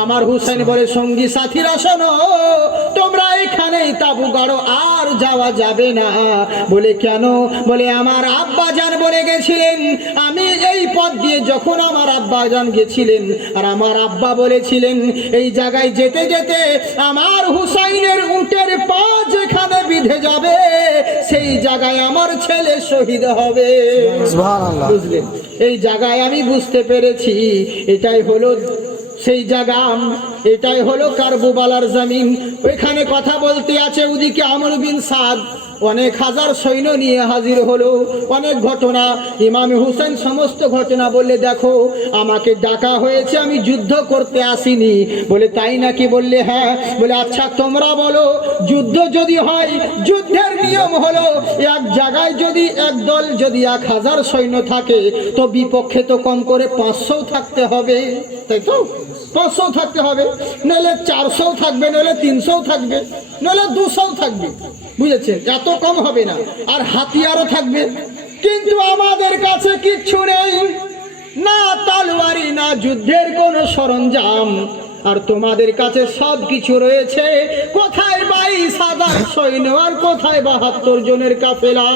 আমার হুসাইন বলে, সঙ্গী সাথীরা শোনো, তোমরা এখানেই তাবু গাড়ো, আর যাওয়া যাবে না। বলে, কেন? বলে, আমার আব্বা জান বলে গেছিলেন, আমি এই পথ দিয়ে যখন আমার আব্বা জান গেছিলেন, আর আমার আব্বা বলেছিলেন, এই জায়গায় যেতে যেতে আমার হুসাইনের উটের পা যেখানে বিঁধে যাবে, সেই জায়গায় আমার ছেলে শহীদ হবে। সুবহানাল্লাহ। বুঝলেন? এই জায়গায় আমি বুঝতে পেরেছি এটাই হলো সেই জায়গা, এটাই হলো কারবালার জমিন। ওইখানে কথা বলতে আছে, ওদিকে আমর বিন সাদ অনেক হাজার সৈন্য নিয়ে হাজির হলো। অনেক ঘটনা, ইমাম হুসেন সমস্ত ঘটনা বললে, দেখো আমাকে ডাকা হয়েছে, আমি যুদ্ধ করতে আসিনি। বলে, তাই নাকি? বললে, হ্যাঁ। বলে, আচ্ছা তোমরা বলো, যুদ্ধ যদি হয়, যুদ্ধের নিয়ম হলো এক জায়গায় যদি এক দল যদি 1000 সৈন্য থাকে, তো বিপক্ষে তো কম করে 500 থাকতে হবে, তাই তো? 500 থাকতে হবে, নইলে 400 থাকবে, নইলে 300 থাকবে, নইলে 200 থাকবে। বুঝেছেন? এত কম হবে না, আর হাতিয়ারও থাকবে। কিন্তু আমাদের কাছে কিচ্ছু নেই, না তলোয়ারি, না যুদ্ধের কোনো সরঞ্জাম, আর তোমাদের কাছে সব কিছু রয়েছে। কোথায় 22,000 সৈন্য, আর কোথায় 72 জনের কাফেলা?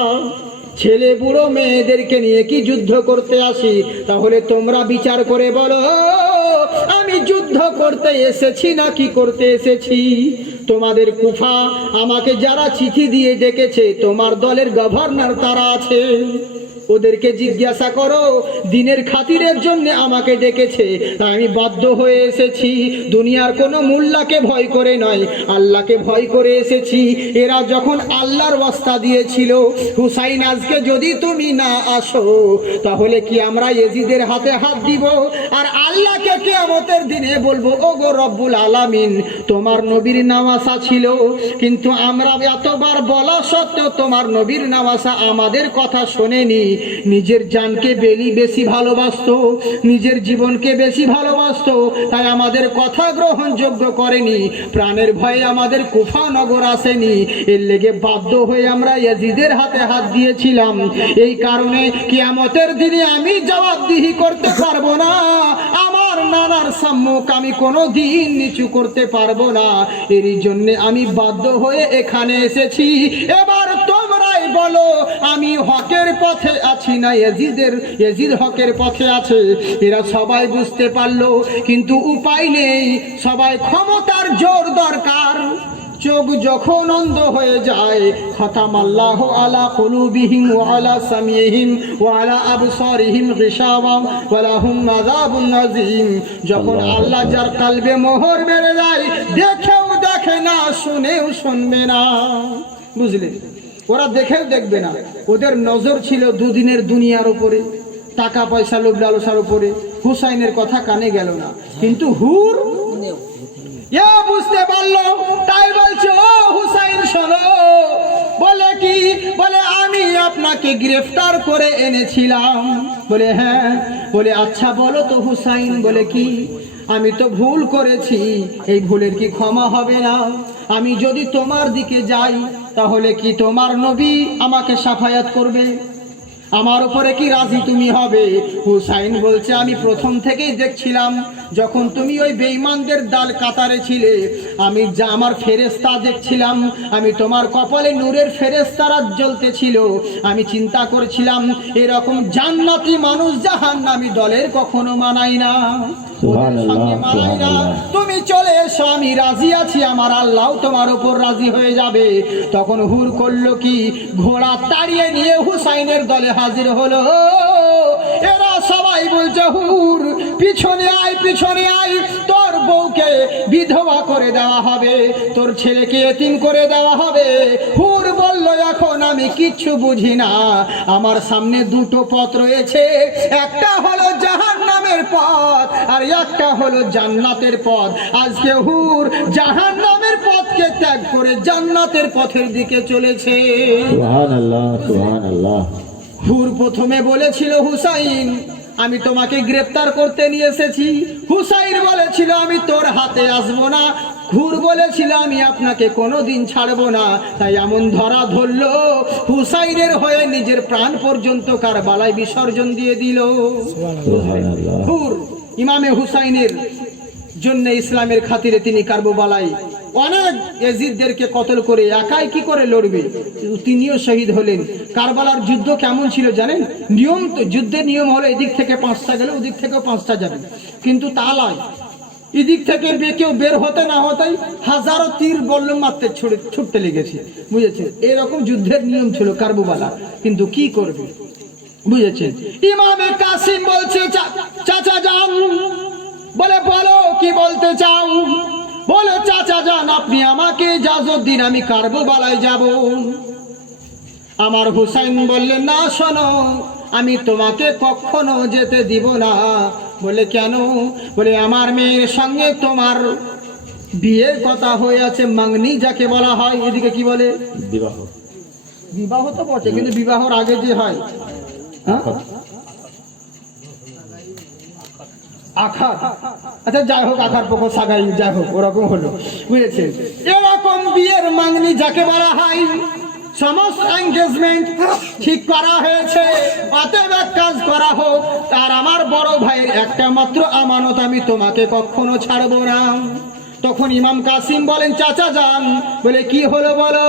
ছেলে বুড়ো মেয়েদেরকে নিয়ে কি যুদ্ধ করতে আসি? তাহলে তোমরা বিচার করে বলো, আমি যুদ্ধ করতে এসেছি না কি করতে এসেছি? তোমাদের কুফা আমাকে যারা চিঠি দিয়ে ডেকেছে, তোমার দলের গভর্নর তারা আছে, ওদেরকে জিজ্ঞাসা করো, দিনের খাতিরের জন্য আমাকে ডেকেছে, তাই আমি বাধ্য হয়ে এসেছি। দুনিয়ার কোনো মোল্লাকে ভয় করে নয়, আল্লাহকে ভয় করে এসেছি। এরা যখন আল্লাহর ওয়াস্তা দিয়েছিল, হুসাইন আজকে যদি তুমি না আসো, তাহলে কি আমরা ইয়েজিদের হাতে হাত দিব, আর আল্লাহকে কিয়ামতের দিনে বলবো, ওগো রব্বুল আলামিন, তোমার নবীর নামাসা ছিল, কিন্তু আমরা এতবার বলা সত্ত্বেও তোমার নবীর নামাসা আমাদের কথা শোনেনি, নিজের জানকে বেশি ভালোবাসতো, নিজের জীবনকে বেশি ভালোবাসতো, তাই আমাদের কথা গ্রহণযোগ্য করেনি, প্রাণের ভয়ে আমাদের কুফা নগর আসেনি, এর লেগে বাধ্য হয়ে আমরা ইয়াজিদের হাতে হাত দিয়েছিলাম। এই কারণে কিয়ামতের দিনে আমি জবাবদিহি করতে পারবো না, আমার নানার সম্মুখ আমি কোনো দিন নিচু করতে পারবো না, এরই জন্য আমি বাধ্য হয়ে এখানে এসেছি। এবার তোমরাই বলো, আমি হকের পথে আছি না ইয়াজিদ হকের পথে আছে? এরা সবাই বুঝতে পারলো, কিন্তু উপায় নেই, সবাই ক্ষমতার জোর দরকার। চোখ যখন অন্ধ হয়ে যায়, খতামাল্লাহু আলা কুলুবিহিম ওয়া আলা সামিহিম ওয়া আলা আবসারিহিম গিশাওয়াম ওয়া লাহুম আযাবুন নাযীম। যখন আল্লাহ যার কলবে মোহর মেরে যায়, দেখেও দেখে না, শুনেও শুনবে না। বুঝলে? ওরা দেখেও দেখবে না, ওদের নজর ছিল দুদিনের দুনিয়ার উপরে, টাকা পয়সা লোভ লালসার উপরে। হুসাইনের কথা কানে গেল না, কিন্তু হুর বুঝতে পারলো, তাই বলছে, ও হুসাইন শোনো। বলে, কি? বলে, আমি আপনাকে গ্রেফতার করে এনেছিলাম। বলে, হ্যাঁ। বলে, আচ্ছা বলো তো হুসাইন। বলে, কি? আমি তো ভুল করেছি, এই ভুলের কি ক্ষমা হবে না? আমি যদি তোমার দিকে যাই, তাহলে কি তোমার নবী আমাকে সাফায়াত করবে? আমার উপরে কি রাজি তুমি হবে? হুসাইন বলছে, আমি প্রথম থেকেই দেখছিলাম যখন তুমি ওই বেঈমানদের দাল কাতারে ছিলে, আমি যা আমার ফেরেশতা দেখছিলাম, আমি তোমার কপালে নূরের ফেরেশতারা জ্বলতেছিল। আমি চিন্তা করেছিলাম এরকম জান্নাতি মানুষ জাহান্নামী দলের কখনো মানাই না, ওদের সঙ্গে মানাই না। তুমি চলে এসো, আমি রাজি আছি, আমার আল্লাহ তোমার উপর রাজি হয়ে যাবে। তখন হুর করলো কি, ঘোড়া তাড়িয়ে নিয়ে হুসাইনের দলে হাজির হলো। এরা সবাই বলছে, হুর পিছনে আয়, পিছনে আয়, তোর বউকে বিধবা করে দেওয়া হবে, তোর ছেলেকে এতিম করে দেওয়া হবে। হুর বলল, এখন আমি কিচ্ছু বুঝি না, আমার সামনে দুটো পথ রয়েছে, একটা হলো জাহান্নামের পথ আর একটা হলো জান্নাতের পথ। আজকে হুর জাহান্নামের পথকে ত্যাগ করে জান্নাতের পথের দিকে চলেছে। সুবহানাল্লাহ, সুবহানাল্লাহ। হুর প্রথমে বলেছিল, হুসাইন আমি তোমাকে গ্রেফতার করতে নিয়ে এসেছি। হুসাইন বলেছিল, আমি তোর হাতে আসবো না। হুর বলেছিল, আমি আপনাকে কোনোদিন ছাড়বো না। তাই এমন ধরা ধরলো, হুসাইনের হয়ে নিজের প্রাণ পর্যন্ত কারবালায় বিসর্জন দিয়ে দিল। সুবহানাল্লাহ। হুর ইমামে হুসাইনের জন্য ইসলামের খাতিরে তিনি কারবালায় অনেক এজিদদেরকে কতল করে একাই কি করে লড়বে, তিনিও শহীদ হলেন। কারবালার যুদ্ধ কেমন ছিল জানেন? নিয়ম তো, যুদ্ধের নিয়ম হলো এদিক থেকে 5টা গেলে ওদিক থেকেও 5টা যাবে, কিন্তু তা নয়, এদিক থেকে কেউ বের হতে না হতেই হাজারো তীর বল্লম মারতে ছুটতে লেগেছে, বুঝেছেন? এরকম যুদ্ধের নিয়ম ছিল কারবালা, কিন্তু কি করবে, বুঝেছেন? ইমামে কাসিম বলছে, চাচা যান, বলে বলো কি বলতে চাও? বলে, চাচা যান আপনি আমাকে ইজাজত দিন, আমি কারবালায় যাব। আমার হুসাইন বললেন, না শোনো, আমি তোমাকে কখনো যেতে দিব না। বলে কেন? বলে আমার মেয়ের সঙ্গে তোমার বিয়ের কথা হয়ে আছে, মাংনি যাকে বলা হয়, এদিকে কি বলে? বিবাহ। বিবাহ তো বটে, কিন্তু বিবাহর আগে যে হয়, হ্যাঁ, আখার, আচ্ছা যাই হোক, আখার পক্ষ সাগাই, যাই হোক, ওরকম হলো, বুঝেছেন? এরকম বিয়ের মাংনি যাকে বলা হয়, সমস্ত এনগেজমেন্ট ঠিক করা হয়েছে, অতএব এক কাজ করা হোক, আর আমার বড় ভাইয়ের একটা মাত্র আমানত, আমি তোমাকে কখনো ছাড়বো না। তখন ইমাম কাসিম বলেন, চাচা যান। বলে কি হলো বলো?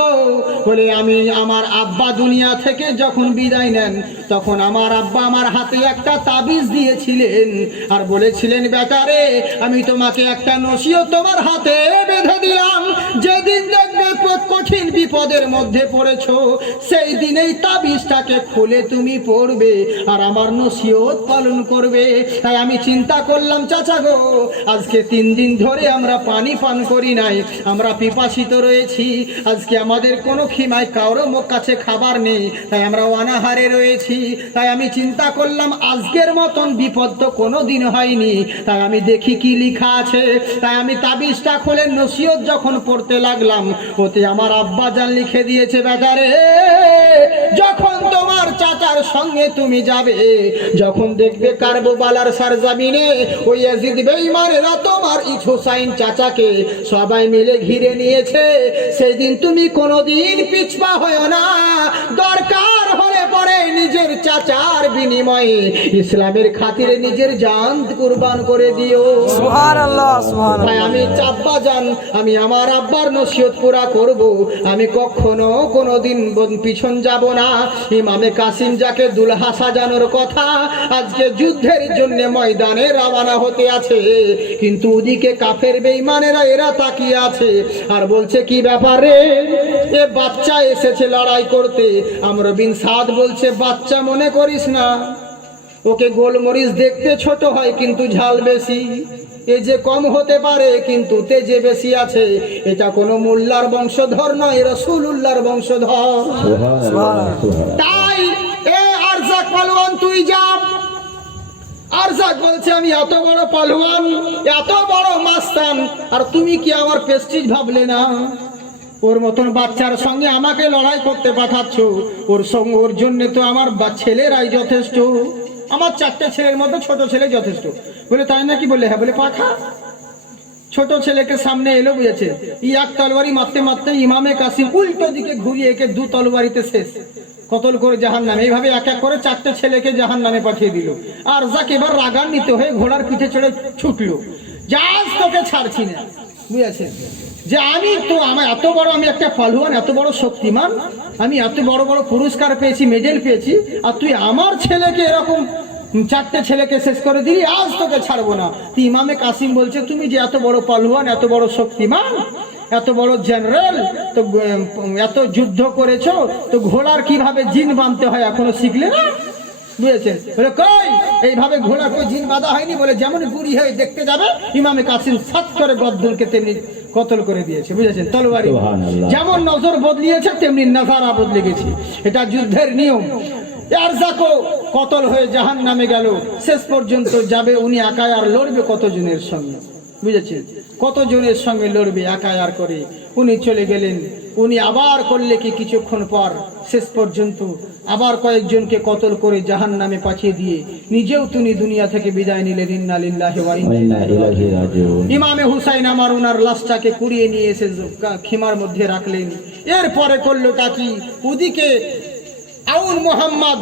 বলে আমি, আমার আব্বা দুনিয়া থেকে যখন বিদায় নেন, তখন আমার আব্বা আমার হাতে একটা তাবিজ দিয়েছিলেন আর বলেছিলেন, বেটারে আমি তোমাকে একটা নসিহত তোমার হাতে বেঁধে দিলাম, যেদিন দেখবে কঠিন বিপদের মধ্যে পড়েছো, সেই দিনেই তাবিজটাকে খুলে তুমি পড়বে আর আমার নসিহত পালন করবে। তাই আমি চিন্তা করলাম, চাচা গো, আজকে 3 দিন ধরে আমরা পানি পান করি নাই, আমরা পিপাসিত রয়েছি। আজকে আমাদের কোনো খিমায় কারো মুখ কাছে খাবার নেই, তাই আমরা অনাহারে রয়েছি। তাই আমি চিন্তা করলাম, আজকের মতন বিপদ তো কোনো দিন হয়নি, তাই আমি দেখি কি লেখা আছে। তাই আমি তাবিজটা খুলে নসিহত যখন পড়তে লাগলাম, ওতে আমার আব্বা জান লিখে দিয়েছে, বেটারে যখন তোমার চাচার সঙ্গে তুমি যাবে, যখন দেখবে কারবালার সরজমিনে ওই ইয়াজিদ বেঈমানেরা তোমার হুসাইন চাচাকে সবাই মিলে ঘিরে নিয়েছে, সেদিন তুমি কোনোদিন পিছপা হয়ো না, দরকার হলে পরে নিজের চাচার বিনিময়ে ইসলামের খাতিরে নিজের জান কুরবান করে দিও। সুবহানাল্লাহ, সুবহানাল্লাহ। তাই আমি আব্বা জান, আমি আমার আব্বার নসিহত পুরা করব, আমি কখনো কোনোদিন পিছন যাব না। ইমামে কাসিম যাকে দুলহা সাজানোর কথা, আজকে যুদ্ধের জন্য ময়দানে রওনা হতে আছে, কিন্তু ওদিকে কাফের বেঈমানেরা এরা তাকিয়ে আছে আর বলছে, কি ব্যাপার রে, এ বাচ্চা এসেছে লড়াই করতে। আমর বিন সাদ বলছে, বাচ্চা মনে করিস না, ওকে গোলমরিচ দেখতে ছোট হয় কিন্তু ঝাল বেশি, এ যে কম হতে পারে কিন্তু তেজে বেশি আছে, এটা কোনো মোল্লার বংশধর নয়, রাসূলুল্লাহর বংশধর। তাই এ আরজাক পালোয়ান তুই যা। আরজাক বলছে, আমি এত বড় পালোয়ান, এত বড় মাস্তান, আর তুমি কি আমার প্রেস্টিজ ভাবলে না? ওর মতন বাচ্চার সঙ্গে আমাকে লড়াই করতে পাঠাচ্ছ, ওর সঙ্গে, ওর জন্য তো আমার ছেলেরাই যথেষ্ট, আমার 4টে ছেলের মধ্যে ছোট ছেলে যথেষ্ট। বলে তাই নাকি? বলে হ্যাঁ। বলে পাঠা। ছোট ছেলেকে সামনে এলো, বুঝেছে, এক তরবারি মারতে মারতে ইমামে কাসিম উল্টো দিকে ঘুরিয়ে একে দু তরবারিতে শেষ, কতল করে জাহান্নামে। এইভাবে এক এক করে 4টে ছেলেকে জাহান্নামে পাঠিয়ে দিল। আর যাকে এবার রাগান্বিত হয়ে ঘোড়ার পিঠে চড়ে ছুটলো, যা আজ তোকে ছাড়ছি না, বুঝেছে, যে আমি তো আমার এত বড়, আমি একটা পালুয়ান, এত বড় শক্তিমান, আমি এত বড় বড় পুরস্কার পেয়েছি, মেডেল পেয়েছি, আর তুই আমার ছেলেকে এরকম 4টে ছেলেকে শেষ করে দিলি, আজ তোকে ছাড়বো না। তো ইমামে কাসিম বলছে, তুমি যে এত বড় পালুয়ান, এত বড় শক্তিমান, এত বড় জেনারেল, তো এত যুদ্ধ করেছো, তো ঘোড়ার কিভাবে জিন বাঁধতে হয় এখনো শিখলে না, বুঝেছেন? বলে কই এইভাবে ঘোড়া কই জিন বাঁধা হয়নি, বলে যেমন বুড়ি হয়ে দেখতে যাবে ইমামে কাসিম সাত করে গদ্দুরকে তেমনি কতল করে দিয়েছে, বুঝেছেন, তলোয়ারি। সুবহানাল্লাহ। যেমন নজর বদলিয়েছে তেমনি নাজারা বদলে গেছে, এটা যুদ্ধের নিয়ম। আরজাকও কতল হয়ে জাহান্নামে গেল, শেষ পর্যন্ত যাবে উনি একাই, আর লড়বে কতজনের সঙ্গে, বুঝেছেন, কতজনের সঙ্গে লড়বে একাই আর করে। উনি চলে গেলেন। উনি আবার করলে কি কিছুক্ষণ পর শেষ পর্যন্ত আবার কয়েকজনকে কতল করে জাহান্নামে পাঠিয়ে দিয়ে নিজেও তিনি দুনিয়া থেকে বিদায় নিলেন। ইন্না লিল্লাহি ওয়া ইন্না ইলাইহি রাজিউন। ইমামে হুসাইন আমার ওনার লাশটাকে কুড়িয়ে নিয়ে এসে খিমার মধ্যে রাখলেন। এরপরে করলো কি, ওদিকে আউন মোহাম্মদ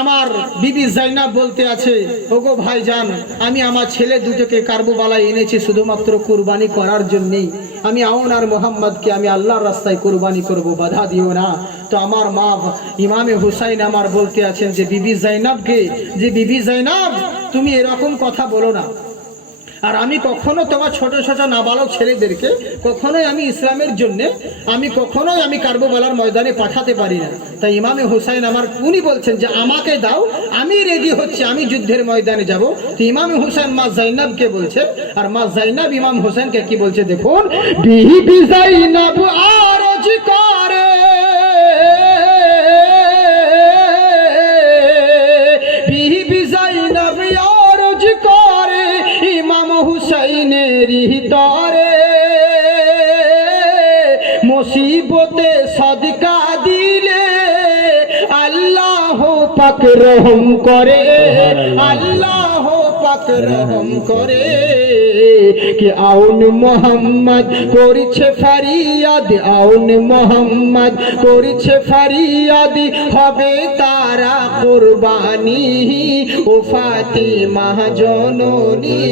আমার বিবি জাইনাব বলতে আছে, ওগো ভাইজান, আমি আমার ছেলে দুটোকে কারবালায় এনেছি শুধুমাত্র কুরবানি করার জন্যই। আমি আউন আর মোহাম্মদকে আমি আল্লাহর রাস্তায় কুরবানি করব, বাধা দিও না। তো আমার মা ইমামে হুসাইন আমার বলতে আছেন যে বিবি জাইনাবকে, যে বিবি জাইনাব তুমি এরকম কথা বলো না। আর আমি কখনো তোমার ছোট ছোট নাবালক ছেলেদেরকে কখনোই আমি ইসলামের জন্য আমি কারবালার ময়দানে পাঠাতে পারি না। তাই ইমামে হুসাইন আমার উনি বলছেন যে আমাকে দাও, আমি রেডি হচ্ছি, আমি যুদ্ধের ময়দানে যাব। তো ইমামে হুসাইন মা জাইনাবকে বলছে, আর মা জাইনাব ইমাম হুসাইনকে কি বলছে দেখুন, বিবি জাইনাব আরজ করে, বিবি জাইনাব আরজ করে ইমাম হুসাইনের তরে, মুসিবতে সদকা দিলে আল্লাহ পাক রহম করে, আল্লাহ পাক রহম করে। কি আউন মোহাম্মদ করেছে ফারিয়াদ, আউন মোহাম্মদ করেছে ফারিয়াদ, হবে তারা কুরবানি, ও ফাতিমা জননী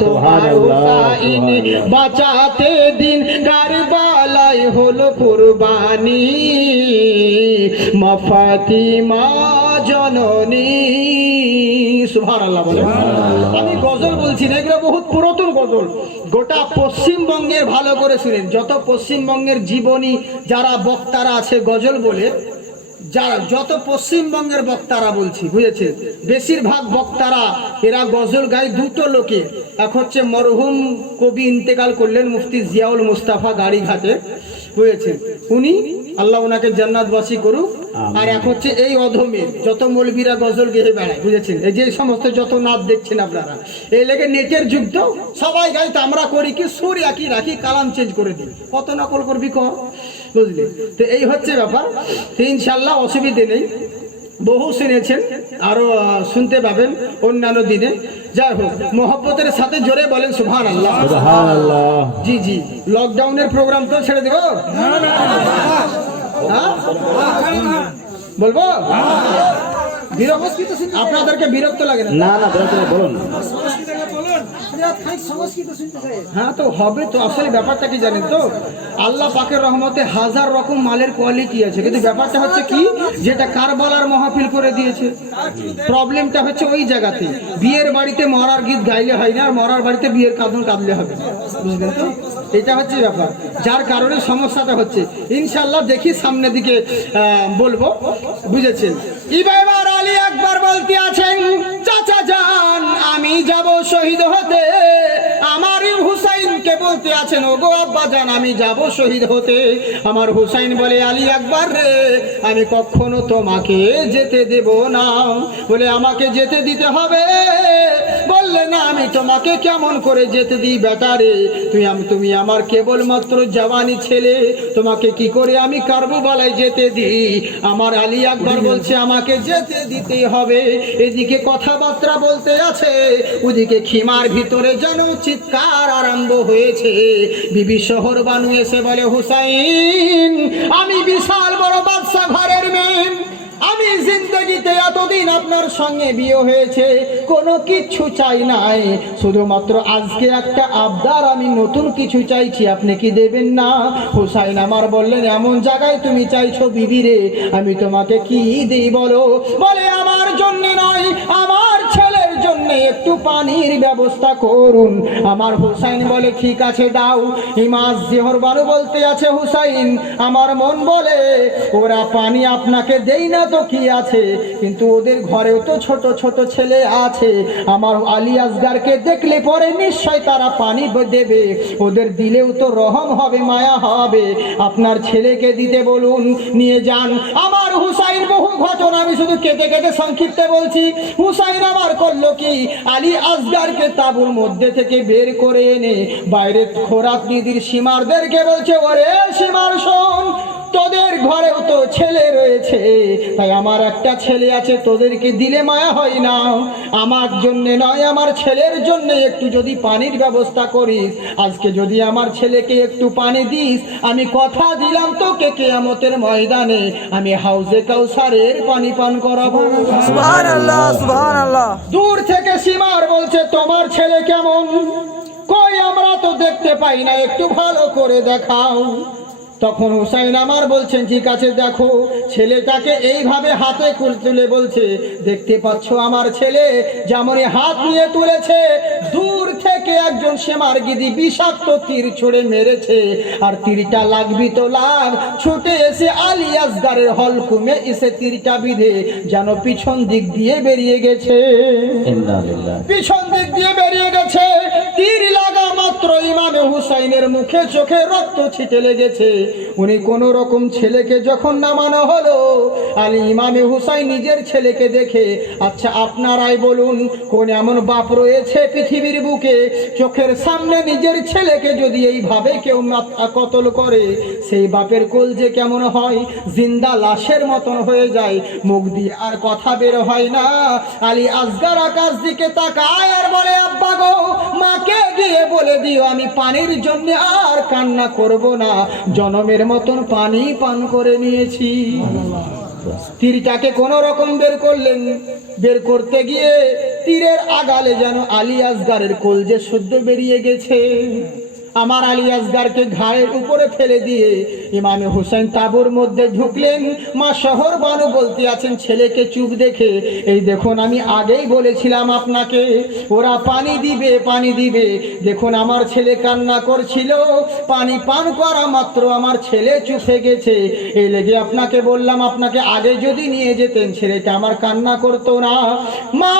তোমার হুসাইন বাঁচাতে দিন কারবালায় হলো কুরবানি, মা ফাতিমা জননী। সুবহানাল্লাহ বলে। আমি গজল বলছি না, এগুলো বহুত পুরাতন গজল, গোটা পশ্চিমবঙ্গের ভালো করে শুনেন। যত পশ্চিমবঙ্গের জীবনী যারা বক্তারা আছে গজল বলে, যারা যত পশ্চিমবঙ্গের বক্তারা বলছি, বুঝেছে, বেশিরভাগ বক্তারা এরা গজল গায় দুটো লোকে। এক হচ্ছে মরহুম কবি ইন্তেকাল করলেন মুফতি জিয়াউল মুস্তাফা গাড়িঘাটে, বুঝেছে, উনি আল্লাহ ওনাকে জান্নাতবাসী করুক। আর এক হচ্ছে এই অধমের যত মৌলবীরা গজল গেয়ে বেড়ায়, বুঝেছেন, এই যে সমস্ত যত নাচ দেখছেন আপনারা, এই লেগে নেটের যুগ তো সবাই গাই, তো আমরা করি কি সুর একই রাখি, কালাম চেঞ্জ করে দিই, কত নকল করবি কর, বুঝলি। তো এই হচ্ছে ব্যাপার। তো ইনশাল্লাহ অসুবিধে নেই, বহু শুনেছেন, আরো শুনতে পাবেন অন্যান্য দিনে। যাই হোক, মোহব্বতের সাথে জোরে বলেন সুবহানাল্লাহ। সুবহানাল্লাহ। জি জি, লকডাউনের প্রোগ্রাম তো ছেড়ে দেব, হ্যাঁ? বলবো আপনাদেরকে বিরক্ত লাগে না? না না, বলুন। হ্যাঁ, তো হবে তো। আসলে ব্যাপারটা কি জানেন তো, আল্লাহ পাকের রহমতে হাজার রকম মালের কোয়ালিটি আছে, কিন্তু ব্যাপারটা হচ্ছে কি, যেটা কারবালার মাহফিল করে দিয়েছে, প্রবলেমটা হচ্ছে ওই জায়গাতে। বিয়ের বাড়িতে মরার গীত গাইলে হয় না, আর মরার বাড়িতে বিয়ের কাঁদন কাঁদলে হবে না, বুঝলেন তো? এটা হচ্ছে ব্যাপার, যার কারণে সমস্যাটা হচ্ছে। ইনশাল্লাহ দেখি সামনের দিকে বলবো, বুঝেছেন। এবার আলী আকবর বলতে আছেন, চাচা যান আমি যাব শহীদ হতে। আমার হুসাইনকে বলতে আছেন, ওগো আব্বা যান আমি যাব শহীদ হতে। আমার হুসাইন বলে, আলী আকবর রে, আমি কখনো তোমাকে যেতে দেব না। বলে, আমাকে যেতে দিতে হবে। বলল বললে না আমি তোমাকে কেমন করে যেতে দিই বেটারে, তুমি আমার কেবলমাত্র জওয়ানি ছেলে, তোমাকে কি করে আমি কারবালায় যেতে দিই। আমার আলী আকবর বলছে আমাকে যেতে দিতে হবে। এদিকে কথাবার্তা বলতে আছে, ওদিকে খিমার ভিতরে যেন চিৎকার আরম্ভ হয়েছে। বিবি শহর বানু এসে বলে, হুসাইন আমি বিশাল বড় বাদশা ঘরের মেয়ে, আমি জিন্দগিতে এতদিন আপনার সঙ্গে বিয়ে হয়েছে, কোনো কিচ্ছু চাই নাই, শুধুমাত্র আজকে একটা আবদার, আমি নতুন কিছু চাইছি, আপনি কি দেবেন না? হুসাইন আমার বললেন, এমন জায়গায় তুমি চাইছো বিবি রে, আমি তোমাকে কি দিই বলো? বলে আমার জন্য নয়, আমার ছেলের জন্য একটু পানির ব্যবস্থা করুন। আমার হুসাইন বলে ঠিক আছে দাও। ইমাম জোহর বানু বলতে আছে, হুসাইন আমার মন বলে ওরা পানি আপনাকে দেই না তো কি আছে, কিন্তু ওদের ঘরেও তো ছোট ছোট ছেলে আছে, আমার আলী আসগারকে দেখলে পরে নিশ্চয় তারা পানি দেবে, ওদের দিলেও তো রহম হবে, মায়া হবে, আপনার ছেলেকে দিতে বলুন, নিয়ে যান। আমার হুসাইন বহু ঘটনা আমি শুধু কেটে কেটে সংক্ষিপ্তে বলছি। হুসাইন আমার করলো কি, আলী আসগারকে তাঁবুর মধ্যে থেকে বের করে এনে বাইরে খোরাক নিদির সীমারদেরকে বলছে, ওরে সীমার শোন, তোদের ঘরেও তো ছেলে রয়েছে, তাই আমার একটা ছেলে আছে, তোদেরকে দিলে মায়া হয় না, আমার জন্য নয় আমার ছেলের জন্য একটু যদি পানির ব্যবস্থা করিস, আজকে যদি আমার ছেলেকে একটু পানি দিস, আমি কথা দিলাম তোকে কিয়ামতের ময়দানে আমি হাউজে কাউসারের পানি পান করাবো। সুবহানাল্লাহ সুবহানাল্লাহ। দূর থেকে সীমার বলছে, তোমার ছেলে কেমন? কই আমরা তো দেখতে পাই না, একটু ভালো করে দেখাও। তখন হুসাইন আমার বলছেন, ঠিক আছে দেখো। ছেলেটাকে এইভাবে হাতে তুলে বলছে, দেখতে পাচ্ছ আমার ছেলে যেমন হাত নিয়ে তুলেছে, দূর থেকে একজন সেমার গিদি বিষাক্ত তীর ছুড়ে মেরেছে, আর তীরটা লাগবি তো লাগ, ছুটে এসে আলী আসগারের হলকুমে এসে তীরটা বিঁধে যেন পিছন দিক দিয়ে বেরিয়ে গেছে, ইন্না লিল্লাহ। পিছন দিক দিয়ে বেরিয়ে গেছে। তীর লাগা মাত্র ইমামে হুসাইনের মুখে চোখে রক্ত ছিটে লেগেছে। উনি কোন রকম ছেলেকে যখন নামানো হলো, আলী ইমামে হুসাইন নিজের ছেলেকে দেখে, আচ্ছা আপনারাই বলুন কোন এমন বাপ রয়েছে পৃথিবীর বুকে, চোখের সামনে নিজের ছেলেকে যদি এইভাবে কেউ কতল করে, সেই বাপের কোল যে কেমন হয়, জিন্দা লাশের মতন হয়ে যায়, মুখ দিয়ে আর কথা বের হয় না। আলী আসগার আকাশ দিকে তাকায় আর বলে, আব্বা গো, মাকে গিয়ে বলে দিও আমি পানির জন্য আর কান্না করব না, জনমের মতন পানি পান করে নিয়েছি। তীরটাকে কোন রকম বের করলেন, বের করতে গিয়ে তীরের আগালে যেন আলী আসগারের কলজে শুদ্ধ বেরিয়ে গেছে। আমার আলী আসগারকে ঘাড়ের উপরে ফেলে দিয়ে ইমামে হুসাইন তাঁবুর মধ্যে ঢুকলেন। মা শহর বানু বলতে আছেন ছেলেকে চুপ দেখে, এই দেখুন আমি আগেই বলেছিলাম আপনাকে ওরা পানি দিবে, পানি দিবে, দেখুন আমার ছেলে কান্না করছিল, পানি পান করা মাত্র আমার ছেলে চুপে গেছে, এই লেগে আপনাকে বললাম, আপনাকে আগে যদি নিয়ে যেতেন ছেলেটা আমার কান্না করতো না। মা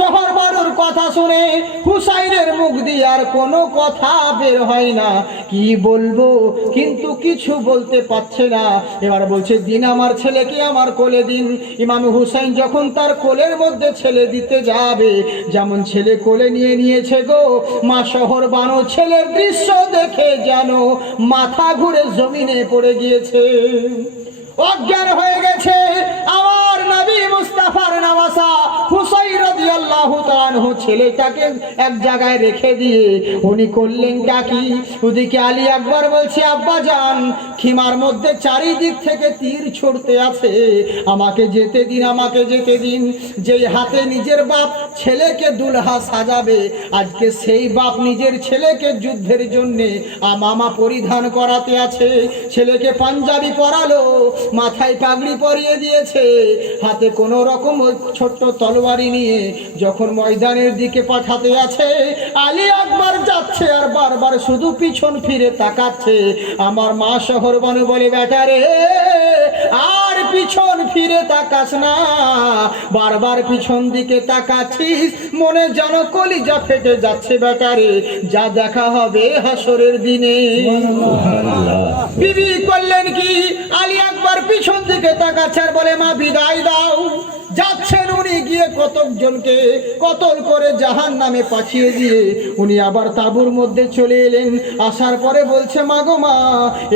শহর বানুর কথা শুনে হুসাইনের মুখ দিয়ে আর কোনো কথা বের হয় না, কি বলবো কিন্তু কিছু বলতে পারছে না। এবার বলছে, দিন আমার ছেলেকে আমার কোলে দিন। ইমাম হুসাইন যখন তার কোলের মধ্যে ছেলে দিতে যাবে, যেমন ছেলে কোলে নিয়ে নিয়েছে গো, মা শহর বানু ছেলের দৃশ্য দেখে যেন মাথা ঘুরে জমিনে পড়ে গিয়েছে, অজ্ঞান হয়ে গেছে। আমার নবী মুস্তাফার নওয়াসা হুসাইন রাদিয়াল্লাহু তাআলা আনহু ছেলেটাকে এক জায়গায় রেখে দিয়ে উনি করলেন ডাকি। ওদিকে আলী আকবর বলছে, আব্বা জান, খিমার মধ্যে চারিদিক থেকে তীর ছুটতে আছে, আমাকে যেতে দিন, আমাকে যেতে দিন। যেই হাতে নিজের বাপ ছেলেকে দুলহা সাজাবে, আজকে সেই বাপ নিজের ছেলেকে যুদ্ধের জন্য আমামা পরিধান করাতে আছে। ছেলেকে পাঞ্জাবি পরালো, মাথায় পাগড়ি পরিয়ে দিয়েছে, হাতে কোনো রকম ওই ছোট্ট তলোয়ারি নিয়ে যখন ময়দানের দিকে পাঠাতে আছে, আলী আকবর যাচ্ছে আর বারবার শুধু পিছন ফিরে তাকাচ্ছে। আমার মা শহর বানু বলে, বেটা রে আর পিছন ফিরে তাকাস না, বারবার পিছন দিকে তাকাচ্ছিস, মনে যেন কলিজা ফেটে যাচ্ছে বেটা রে, যা দেখা হবে হাসরের দিনে। বিবি করলেন কি, আলী আকবর পিছন দিকে তাকাচ্ছে আর বলে, মা বিদায় দাও। যাচ্ছেন উনি, গিয়ে কতজনকে কতল করে জাহান্নামে পাঠিয়ে দিয়ে উনি আবার তাঁবুর মধ্যে চলে এলেন। আসার পরে বলছে, মা গো মা,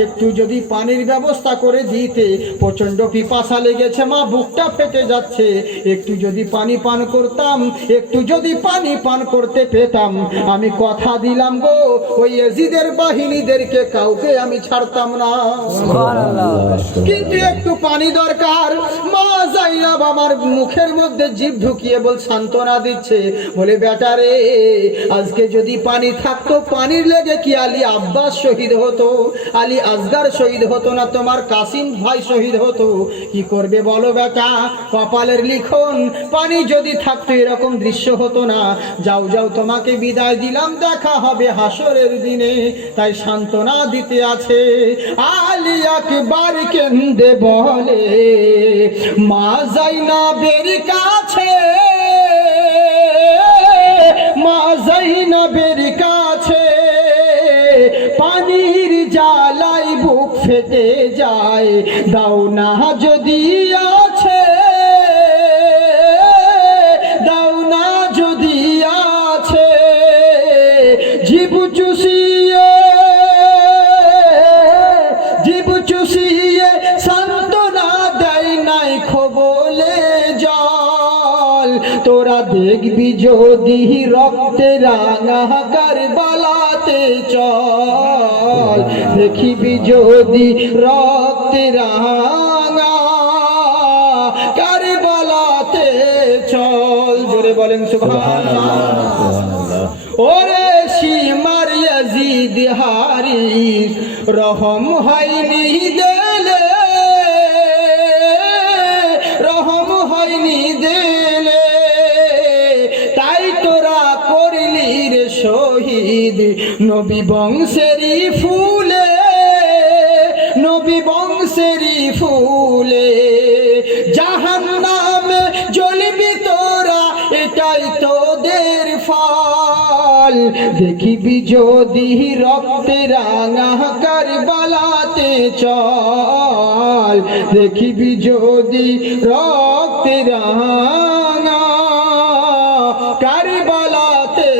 একটু যদি পানির ব্যবস্থা করে দিতে, প্রচন্ড পিপাসা লেগেছে মা, বুকটা ফেটে যাচ্ছে, একটু যদি পানি পান করতাম, একটু যদি পানি পান করতে পেতাম, আমি কথা দিলাম গো ওই ইয়াজিদের বাহিনীদেরকে কাউকে আমি ছাড়তাম না। সুবহানাল্লাহ। কিন্তু একটু পানি দরকার। মা যাইনাব আমার মুখের মধ্যে জিভ ঢুকিয়ে বল সান্ত্বনা দিচ্ছে, বলে বেটা রে, আজকে যদি পানি থাকতো, পানির লেগে কি আলী আব্বাস শহীদ হতো, আলী আসগার শহীদ হতো না, তোমার কাসিম ভাই শহীদ হতো? কি করবে বলো বেটা, কপালের লিখন, পানি যদি থাকতো এরকম দৃশ্য হতো না। যাও যাও, তোমাকে বিদায় দিলাম, দেখা হবে হাসরের দিনে। তাই সান্ত্বনা দিতে আছে। আলী একবার কেন্দে বলে মা যাইনাবের কাছে, মা যাইনাবের কাছে, পানির জ্বালাই বুক ফেটে যায়, দাও না যদি আছে, দাও না যদি আছে, জীব চুষিয়ে, জীব চুষিয়ে সান্ত্বনা দেয় নাই খবলে জল। তোরা দেখবি যদি রক্তে রাঙা কারবালাতে চল, দেখিবি যদি রক্তে রাঙা কারবালাতে চল। জোরে বলেন সুবহানাল্লাহ। ওরে সীমার ইয়াজিদ হারিস রহম হয়নি দিলে, রহম হয়নি দিলে, তাই তোরা করলি রে শহীদ নবী বংশেরই ফুলে, নবী বংশেরই ফুলে। জাহান্নামে জ্বলবি তোরা, এটাই তোদের ফল। দেখিবি যদি রক্তে রাঙা কারবালাতে চল, দেখিবি যদি রক্তে রাঙা কারবালাতে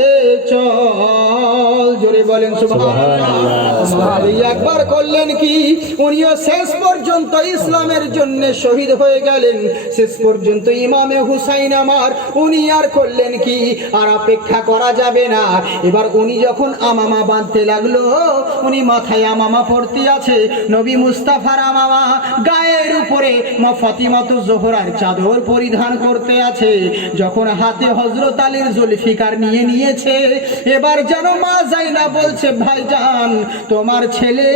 চল। জোরে বলেন সুবহানাল্লাহ। একবার করলেন কি, উনিও শেষ পর্যন্ত ইসলামের জন্য শহীদ হয়ে গেলেন। শেষ পর্যন্ত ইমামে হুসাইন আমার, উনি আর করলেন কি, আর অপেক্ষা করা যাবে না। এবার উনি যখন আমামা বাঁধতে লাগলো, উনি মাথায় আমামা পড়তে আছে, নবী মুস্তাফার আমামা, গায়ের উপরে মা ফাতিমাতু জোহরার চাদর পরিধান করতে আছে। যখন হাতে হযরত আলীর জুলফিকার নিয়ে নিয়েছে, এবার যেন মা যায়না বলছে, ভাইজান তোমার ছেলে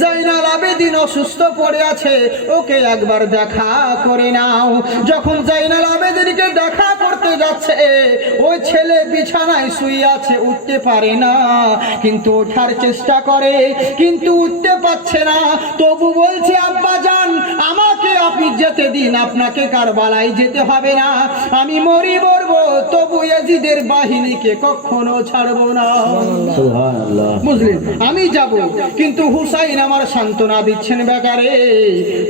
জাইনাল আবেদিন অসুস্থ পড়ে আছে, ওকে একবার দেখা করে নাও। যখন জাইনাল আবেদিনকে দেখা করতে যাচ্ছে, ওই ছেলে বিছানায় শুয়ে আছে, উঠতে পারে না, কিন্তু ওঠার চেষ্টা করে, কিন্তু উঠতে পারছে না। তবু বলছে, আব্বা জান আমাকে আপনি যেতে দিন, আপনাকে কারবালায় যেতে হবে না, আমি মরি মরবো, তবু ইয়াজিদের বাহিনীকে কখনো ছাড়বো না। সুবহানাল্লাহ। বুঝলেন, আমি যাব, কিন্তু হুসাইন আমার সান্ত্বনা দিচ্ছেন, বেকারে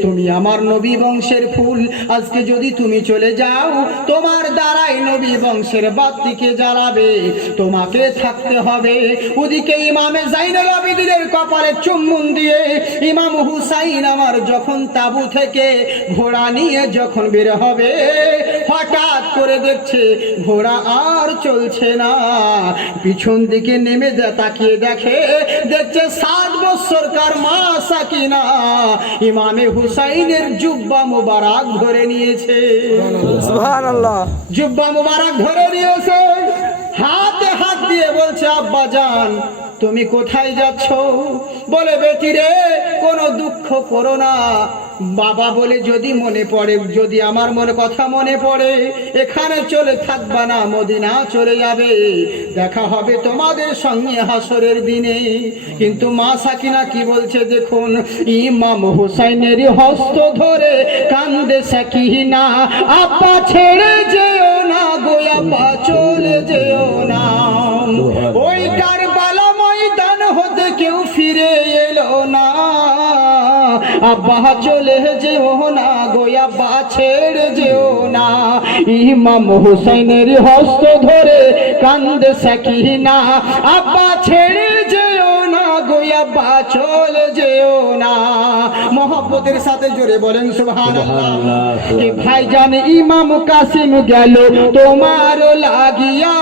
তুমি আমার নবী বংশের ফুল, আজকে যদি তুমি চলে যাও, তোমার দ্বারাই নবী বংশের বাতিকে জ্বালাবে, তোমাকে থাকতে হবে। ওদিকে ইমামে জাইনুল আবেদিনের কপালে চুম্বন দিয়ে ইমাম হুসাইন আমার যখন তাবু থেকে ঘোড়া নিয়ে যখন বের হবে, হঠাৎ করে দেখছে ঘোড়া আর চলছে না। পিছন দিকে নেমে তাকিয়ে দেখে, দেখছে 7 বছরকার মা সাকিনা ইমামে হুসাইনের জুব্বা মুবারক ধরে নিয়েছে। সুবহানাল্লাহ। জুব্বা মুবারক ধরে নিয়েছে, হাতে হাত দিয়ে বলছে, আব্বা জান তুমি কোথায় যাচ্ছ? বলে, বেটি রে কোনো দুঃখ করো না, বাবা বলে যদি মনে পড়ে, যদি আমার মনে কথা মনে পড়ে, এখানে চলে থাকবা না, মদিনা চলে যাবে, দেখা হবে তোমাদের সঙ্গে হাসরের দিনে। কিন্তু মা সাকিনা কি বলছে দেখুন, ইমাম হুসাইনের হস্ত ধরে কান্দে সাকিনা, আব্বা ছেড়ে যেও না গো, আব্বা চলে যেও না। ওই কারবালা ময়দান হতে কেউ ফিরে এলো না, আব্বা চলে যেও না গো, আব্বা ছেড়ে যেও না। ইমাম হুসাইনের হস্ত ধরে কান্দে সাকিনা, আব্বা ছেড়ে যেও না গো আব্বা চলে যেও না। মোহব্বতের সাথে জোরে বলেন সুবহানাল্লাহ। কে ভাইজান ইমাম কাসিম গেল তোমার লাগিয়া,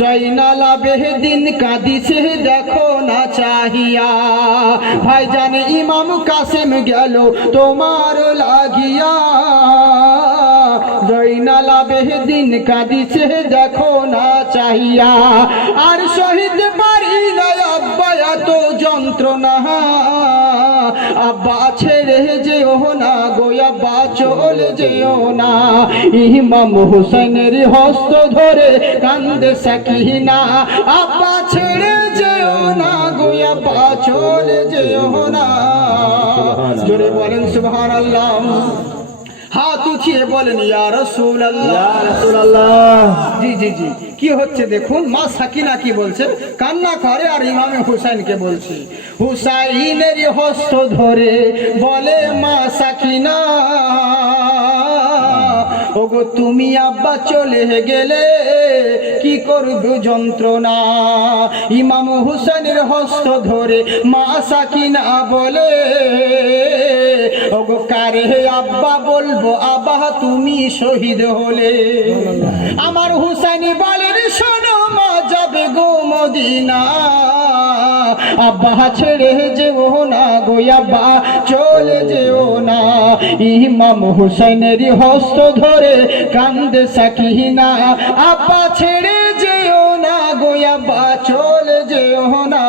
জয়নাল আবেদিন কাঁদিছে দেখো না চাহিয়া। ভাইজান ইমাম কাসিম গেল তোমার লাগিয়া, জয়নাল আবেদিন কাঁদিছে দেখো না চাহিয়া। আর শহীদ পারি না আব্বা এত যন্ত্রণা, আব্বা ছেড়ে যেও না গো আব্বা চলে যেও না। ইমাম হুসাইনের হস্ত ধরে কান্দে সাকিনা, আব্বা ছেড়ে যেও না গো আব্বা চলে যেও না। জোরে বলেন সুবহানাল্লাহ। হাত উঠিয়ে বলেন ইয়া রাসূলুল্লাহ। ইয়া রাসূলুল্লাহ। জি জি জি, কি হচ্ছে দেখুন, মা সাকিনা কি বলছে, কান্না করে আর ইমামে হুসাইনকে বলছে। হুসাইনের হস্ত ধরে বলে মা সাকিনা, ওগো তুমি আব্বা চলে গেলে কি করবে যন্ত্রণা। ইমাম হুসাইনের হস্ত ধরে মা সাকিনা বলে, ওগো কারে আব্বা বলবো আব্বা তুমি শহীদ হলে। আমার হুসাইন বলেন শোনো মা যাবে গো মদিনা, আব্বা ছেড়ে যেও না গো আব্বা চলে যেও না। ইমাম হুসাইনের হস্ত ধরে কান্দে সাকিনা, আব্বা ছেড়ে যেও না গো আব্বা চলে যেও না।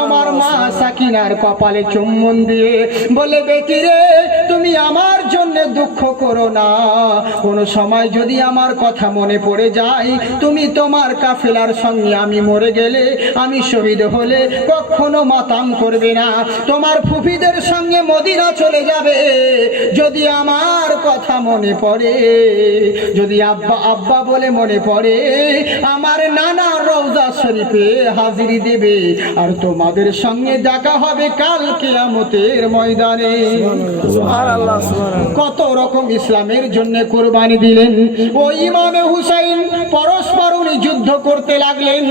আমার মা সাকিনার কপালে চুম্বন দিয়ে বলে বেটি রে তুমি আমার জন্য দুঃখ করো না, কোন সময় যদি আমার কথা মনে পড়ে যায়, তুমি তোমার কাফেলার সঙ্গে আমি মরে গেলে, আমি শহীদ হলে কখনো মাতাম করবে না, তোমার ফুফিদের সঙ্গে মদিনা চলে যাবে। যদি আমার কথা মনে পড়ে, যদি আব্বা আব্বা বলে মনে পড়ে, আমার নানা রওজা শরীফে হাজিরি দেবে, আর তোমাদের সঙ্গে দেখা হবে কাল কিয়ামতের ময়দানে। সুবহানাল্লাহ সুবহানাল্লাহ। কত রকম ইসলামের জন্য কুরবানি দিলেন। ওই ইমামে হুসাইন পরস্পর উনি যুদ্ধ করতে লাগলেন,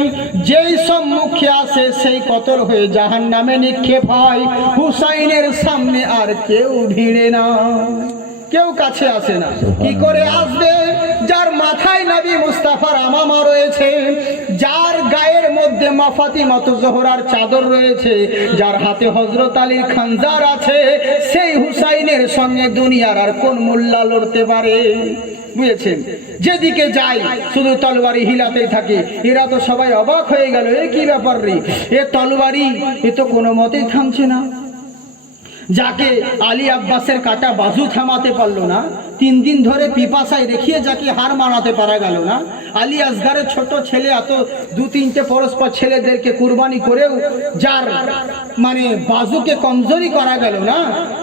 যেই সম্মুখে আসে সেই কতল হয়ে জাহান্নামে নিক্ষেপ হয়। হুসাইনের সামনে আর কেউ ভিড়ে না, কেউ কাছে আসে না। কি করে আসবে? যার মাথায় নবী মুস্তাফার আমামা রয়েছে, যার গায়ের মধ্যে মা ফাতিমাতুজ জোহরার চাদর রয়েছে, যার হাতে হযরত আলীর খানজার আছে, সেই হুসাইনের সঙ্গে দুনিয়ার আর কোন মোল্লা লড়তে পারে? বুঝেছেন? যেদিকে যাই শুধু তলবারি হিলাতেই থাকে। এরা তো সবাই অবাক হয়ে গেল, এ কি ব্যাপার রে, এ তলবারি এ তো কোনো মতেই থামছে না। যাকে আলী আব্বাসের কাটা বাজু থামাতে পারলো না, 3 দিন ধরে পিপাসায় রেখিয়ে যাকে হার মানাতে পারা গেল না, আলী আসগারের ছোট ছেলে এত 2-3টে পরস্পর ছেলেদেরকে কুরবানি করেও যার মানে বাজুকে কমজোরি করা গেল না,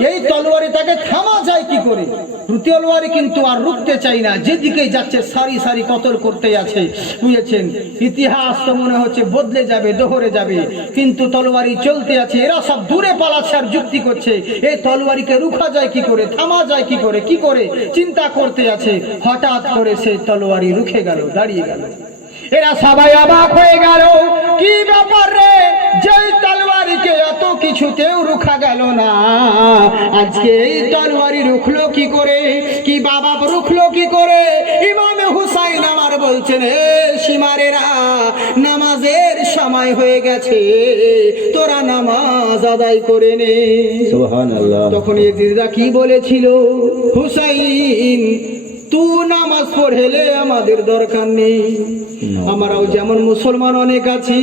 এই তলোয়ারিটাকে থামা যায় কি করে? তলোয়ারি কিন্তু আর রুখতে চাই না, যেদিকে যাচ্ছে সারি সারি কতল করতে আছে। বুঝেছেন? ইতিহাস তো মনে হচ্ছে বদলে যাবে, দোহরে যাবে, কিন্তু তলোয়ারি চলতে আছে। এরা সব দূরে পালাচ্ছে আর যুক্তি করছে, এই তলোয়ারিকে রুখা যায় কি করে, থামা যায় কি করে, কি করে চিন্তা করতে আছে। হঠাৎ করে সেই তলোয়ারি রুখে গেল, দাঁড়িয়ে গেল। এরা সবাই অবাক হয়ে গেল, কি ব্যাপার রে, যেই তলোয়ারিকে এত কিছুতেও রুখা গেল না, আজকে এই তলোয়ারি রুখলো কি করে, কি বাবা রুখলো কি করে? ইমামে হুসাইন আমার বলছেন, হে সীমারেরা, নামাজের সময় হয়ে গেছে, তোরা নামাজ আদায় করে নে। সুবহানাল্লাহ। তখন ইয়েজিদরা কি বলেছিল, হুসাইন তুই নামাজ পড়েলে আমাদের দরকার নেই, আমরাও যেমন মুসলমান অনেক আছি,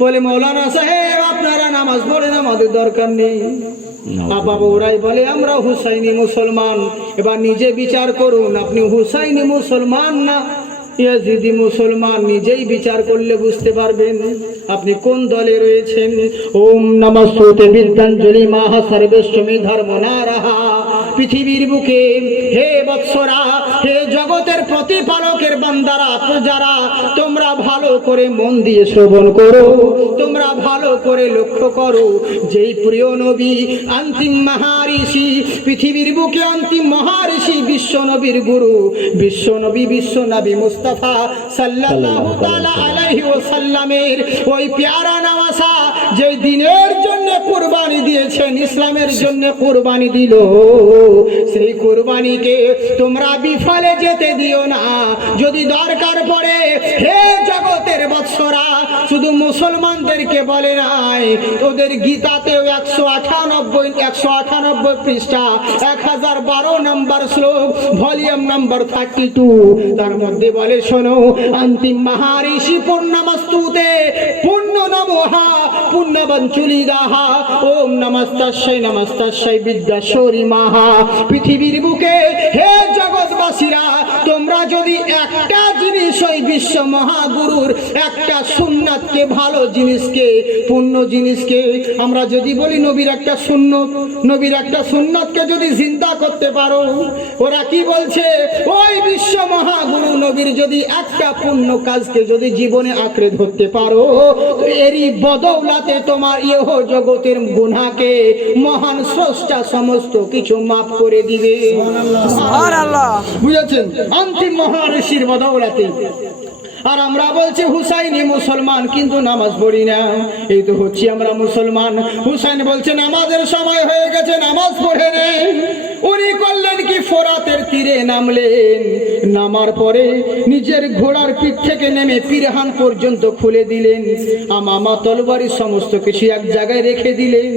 বলে মৌলানা সাহেব আপনারা নামাজ পড়েন, আমাদের দরকার নেই। বাবা ওরাই বলে আমরা হুসাইনি মুসলমান। এবার নিজে বিচার করুন, আপনি হুসাইনি মুসলমান না ইয়াজিদি মুসলমান, নিজেই বিচার করলে বুঝতে পারবেন আপনি কোন দলে রয়েছেন। ওম নমস্তুতে বিদ্যাঞ্জলি মাহা সর্বেশ্বমী ধর্ম না রাহা। পৃথিবীর বুকে হে বৎসরা, হে জগতের প্রতিপালকের বান্দারা, প্রজারা, তোমরা ভালো করে মন দিয়ে শ্রবণ করো, তোমরা ভালো করে লক্ষ্য করো, যেই প্রিয় নবী অন্তিম মহারিষি, পৃথিবীর বুকে অন্তিম মহারিষি নবীর গুরু বিশ্ব নবী মুস্তাফা সাল্লাল্লাহু তাআলা আলাইহি ওয়াসাল্লামের ওই প্যারা নওয়াসা যে দিনের জন্য কুরবানি দিয়েছেন, ইসলামের জন্য কুরবানি দিল, সেই কুরবানিকে তোমরা বিফলে যেতে দিও না। যদি দরকার পড়ে হে জগতের বৎসরা, শুধু মুসলমানদেরকে বলে নাই, ওদের গীতাতেও 198 পৃষ্ঠা 1012 নম্বর শ্লোক ভলিউম নাম্বার 32, তার মধ্যে বলে শোনো, অন্তিম মহারিষি পূর্ণমস্তুতে পূর্ণ নমোহা পুণ্যবঞ্চুলিদাহা ওম নমস্তাস্যৈ বিদ্যাশ্বরী মাহা। পৃথিবীর বুকে হে জগৎবাসীরা, তোমরা যদি একটা জিনিস ওই বিশ্ব মহাগুরুর একটা সুন্নাতকে, ভালো জিনিসকে, পূর্ণ জিনিসকে আমরা যদি বলি নবীর একটা সুন্নাতকে যদি জিন্দা করতে পারো, ওরা কি বলছে, ওই বিশ্ব মহাগুরু নবীর যদি একটা পূর্ণ কাজকে যদি জীবনে আঁকড়ে ধরতে পারো, তো এরই বদৌলাতে তোমার ইহ জগতের গুনাহকে মহান স্রষ্টা সমস্ত কিছু মাফ করে দিবে। সুবহানাল্লাহ। বুঝেছেন? অন্তিম মহারিষির বদৌলাতে। আর আমরা বলছি হুসাইনি মুসলমান, কিন্তু নামাজ পড়ি না। এই তো হচ্ছি আমরা মুসলমান। হুসাইন বলছে নামাজের সময় হয়ে গেছে, নামাজ পড়ে নেই। উনি করলেন কি, ফোরাতের তীরে নামলেন, নামার পরে নিজের ঘোড়ার পিঠ থেকে নেমে পিরহান পর্যন্ত খুলে দিলেন, আমামা তলবারি সমস্ত কিছু এক জায়গায় রেখে দিলেন।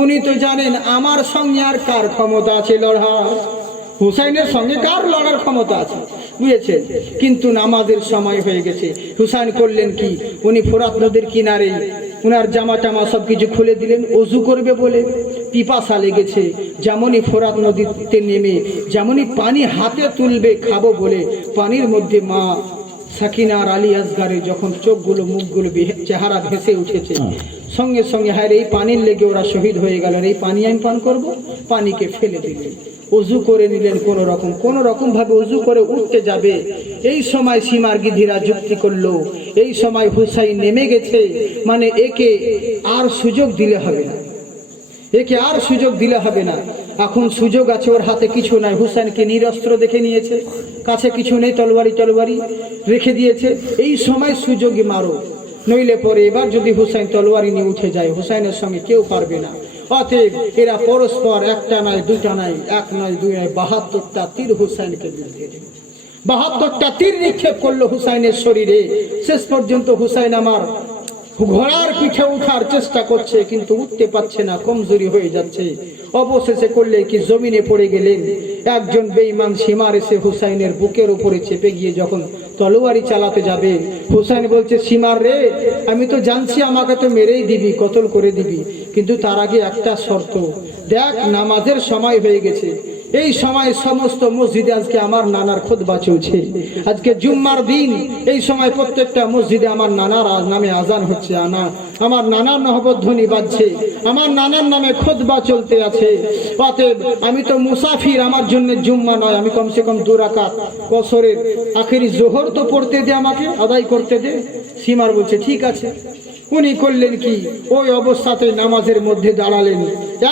উনি তো জানেন আমার সঙ্গে আর কার ক্ষমতা আছে লড়া, হুসাইনের সঙ্গে কার লড়ার ক্ষমতা আছে, বুঝেছেন? কিন্তু নামাজের সময় হয়ে গেছে। হুসাইন করলেন কি, উনি ফোরাত নদীর কিনারে উনার জামা টামা সব কিছু খুলে দিলেন, অজু করবে বলে। পিপাসা লেগেছে, যেমনই ফোরাত নদীতে নেমে যেমনই পানি হাতে তুলবে খাবো বলে, পানির মধ্যে মা সাকিনা আর আলী আসগারের যখন চোখগুলো মুখগুলো চেহারা ভেসে উঠেছে, সঙ্গে সঙ্গে হায় এই পানির লেগে ওরা শহীদ হয়ে গেল, এই পানি আমি পান করবো, পানিকে ফেলে দিলেন। অজু করে নিলেন কোন রকম ভাবে অজু করে উঠতে যাবে, এই সময় সীমার গিধিরা যুক্তি করলো, এই সময় হুসাইন নেমে গেছে, মানে একে আর সুযোগ দিলে হবে না, একে আর সুযোগ দিলে হবে না। এখন সুযোগ আছে, ওর হাতে কিছু নাই, হুসাইনকে নিরস্ত্র দেখে নিয়েছে, কাছে কিছু নেই, তলবারি রেখে দিয়েছে। এই সময় সুযোগই মারো, নইলে পরে এবার যদি হুসাইন তলোয়ারি নিয়ে উঠে যায়, হুসাইনের সঙ্গে কেউ পারবে না। অতএব এরা পরস্পর একটা নয় দুটা নয়, এক নয় দুই নয়, 72টা তীর হুসাইনকে বিঁধে দিল। 72টা তীর নিক্ষেপ করলো হুসাইনের শরীরে। শেষ পর্যন্ত হুসাইন আমার ঘোড়ার পিঠে উঠার চেষ্টা করছে, কিন্তু উঠতে পারছে না, কমজোরি হয়ে যাচ্ছে। অবশেষে করলে কি, জমিনে পড়ে গেলেন। একজন বেঈমান সীমার এসে হুসাইনের বুকের উপরে চেপে গিয়ে যখন তলোয়ারি চালাতে যাবে, হুসাইন বলছে, সীমার রে, আমি তো জানছি আমাকে তো মেরেই দিবি, কতল করে দিবি, কিন্তু তার আগে একটা শর্ত, দেখ নামাজের সময় হয়ে গেছে, এই সময় সমস্ত মসজিদে আজকে আমার নানার খুতবা চলছে, আজকে জুম্মার দিন, এই সময় প্রত্যেকটা মসজিদে আমার নানার নামে আজান হচ্ছে, আমার নানার নহবধ্বনি বাজছে, আমার নানার নামে খুতবা চলতে আছে। অতএব আমি তো মুসাফির, আমার জন্য জুম্মা নয়, আমি কমসে কম 2 রাকাত কসরের আখেরি জোহর তো পড়তে দে, আমাকে আদায় করতে দে। সীমার বলছে ঠিক আছে। উনি করলেন কি, ওই অবস্থাতে নামাজের মধ্যে দাঁড়ালেন,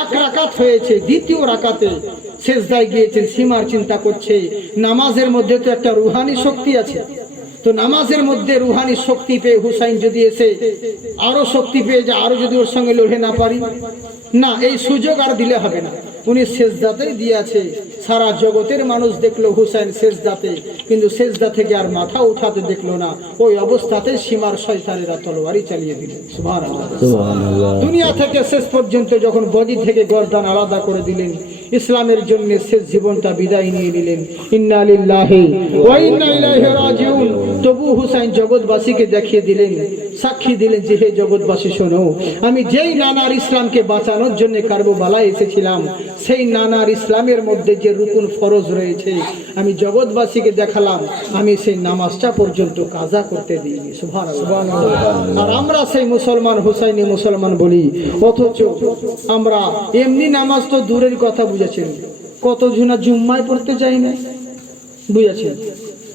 1 রাকাত হয়েছে, দ্বিতীয় রাকাতে সেজদায় গিয়েছেন। সীমার চিন্তা করছে, নামাজের মধ্যে তো একটা রুহানি শক্তি আছে, তো নামাজের মধ্যে রুহানি শক্তি পেয়ে হুসাইন যদি এসে আরো শক্তি পেয়ে যায়, আরো যদি ওর সঙ্গে লড়ে না পারি, না, এই সুযোগ আর দিলে হবে না। উনি সেজদাতেই দিয়েছে, সারা জগতের মানুষ দেখলো হুসাইন সেজদাতে, কিন্তু সেজদা থেকে আর মাথা উঠাতে দেখলো না। ওই অবস্থাতে সীমার শয়তানেরা তলোয়ারি চালিয়ে দিলেন। সুবহানাল্লাহ। দুনিয়া থেকে শেষ পর্যন্ত যখন বডি থেকে গর্দান আলাদা করে দিলেন, ইসলামের জন্য শেষ জীবনটা বিদায় নিয়ে নিলেন। ইন্না লিল্লাহি ওয়া ইন্না ইলাইহি রাজিউন। তবু হুসাইন জগৎবাসীকে দেখিয়ে দিলেন, সাক্ষী দিলেন যে হে জগৎবাসী শোনো, আমি যেই নানার ইসলামকে বাঁচানোর জন্য কারবালায় এসেছিলাম, সেই নানার ইসলামের মধ্যে যে রুকুন ফরজ রয়েছে, আমি জগৎবাসীকে দেখালাম, আমি সেই নামাজটা পর্যন্ত কাজা করতে দিইনি। সুবহানাল্লাহ। আর আমরা সেই মুসলমান, হুসাইনি মুসলমান বলি, অথচ আমরা এমনি নামাজ তো দূরের কথা, বুঝেছেন, কতজন জুম্মায় পড়তে যায় না, বুঝেছেন,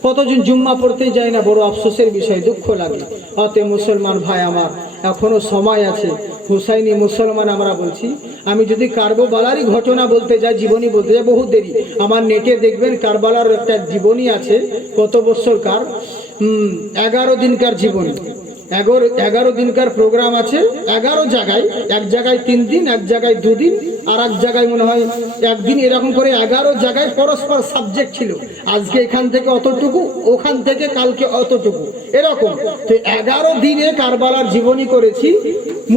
কতজন জুম্মা পড়তে যায় না, বড় আফসোসের বিষয়, দুঃখ লাগে। অতএব মুসলমান ভাই আমার, এখনো সময় আছে। হুসাইনি মুসলমান আমরা বলছি। আমি যদি কারবালারই ঘটনা বলতে যাই, জীবনী বলতে যাই, বহু দেরি। আমার নেটে দেখবেন কারবালার একটা জীবনী আছে, কত বছরকার, 11 দিনকার জীবনী। 11 দিনকার প্রোগ্রাম আছে, 11 জায়গায়, এক জায়গায় 3 দিন, এক জায়গায় 2 দিন, আর এক জায়গায় মনে হয় একদিন, এরকম করে 11 জায়গায় পরস্পর সাবজেক্ট ছিল। আজকে এখান থেকে অতটুকু, ওখান থেকে কালকে অতটুকু, এরকম। তো 11 দিনে কারবালার জীবনী করেছি।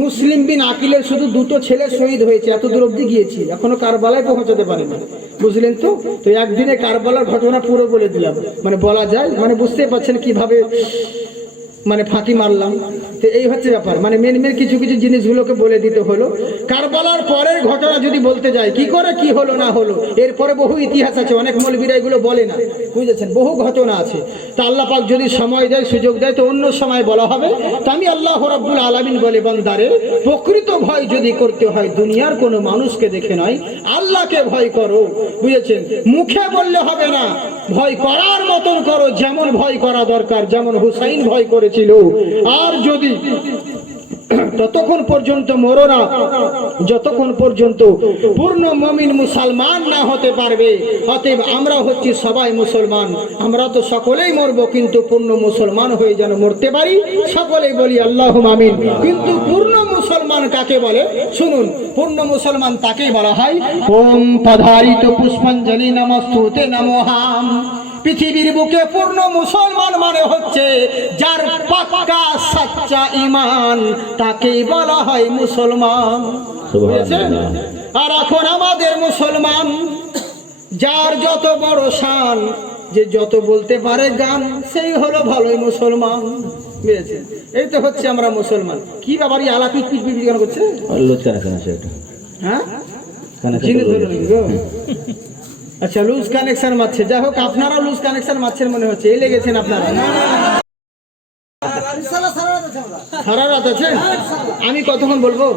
মুসলিম বিন আকিলের শুধু 2টো ছেলে শহীদ হয়েছে, এত দূর অব্দি গিয়েছি, এখনো কারবালায় পৌঁছাতে পারেনি, বুঝলেন তো। তো একদিনে কারবালার ঘটনা পুরো বলে দিলাম, মানে বলা যায়, মানে বুঝতে পারছেন কিভাবে মানে ফাঁকি মারলাম। তো এই হচ্ছে ব্যাপার, মানে মেন কিছু কিছু জিনিসগুলোকে বলে দিতে হলো। কারবালার পরের ঘটনা যদি বলতে যাই, কি করে কি হলো না হলো, এরপরে বহু ইতিহাস আছে, অনেক মৌলবীরা এগুলো বলে না, বুঝেছেন, বহু ঘটনা আছে। তা আল্লাহ পাক যদি সময় দেয়, সুযোগ দেয়, তো অন্য সময় বলা হবে। তা আমি আল্লাহ রাব্বুল আলামিন বলে, বান্দারে প্রকৃত ভয় যদি করতে হয় দুনিয়ার কোনো মানুষকে দেখে নয়, আল্লাহকে ভয় করো, বুঝেছেন। মুখে বললে হবে না, ভয় করার মতন করো, যেমন ভয় করা দরকার, যেমন হুসাইন ভয় করেছিল। আর যদি ততক্ষণ পর্যন্ত মরো না, যতক্ষণ পর্যন্ত পূর্ণ মুমিন মুসলমান না হতে পারবে। অতএব আমরা হচ্ছি সবাই মুসলমান, আমরা তো সকলেই মরবো, কিন্তু পূর্ণ মুসলমান হয়ে যেন মরতে পারি, সকলেই বলি আল্লাহুম্মা আমিন। কিন্তু পূর্ণ মুসলমান কাকে বলে শুনুন, পূর্ণ মুসলমান তাকেই বলা হয় ওম পধারিত পুষ্পাঞ্জলি নমস্তুতে নমোহাম। পৃথিবীর বুকে পূর্ণ মুসলমান মানে হচ্ছে যার পাক্কা সাচ্চা ঈমান, তাকেই বলা হয় মুসলমান, বুঝেছেন। আর এখন আমাদের মুসলমান, যার যত বড় শান, যে যত বলতে পারে গান, সেই হলো ভালোই মুসলমান, বুঝেছেন। এই তো হচ্ছে আমরা মুসলমান। কি বাবার এই আলা পিট পিট পিট গান করছে, হ্যাঁ জিনিস ধরে নিন গো। আচ্ছা, লুজ কানেকশন মারছে, যাই হোক, আপনারাও লুজ কানেকশন মারছেন মনে হচ্ছে, এই লেগেছেন আপনারা। সারা রাত আছেন? আমি কতক্ষণ বলবো?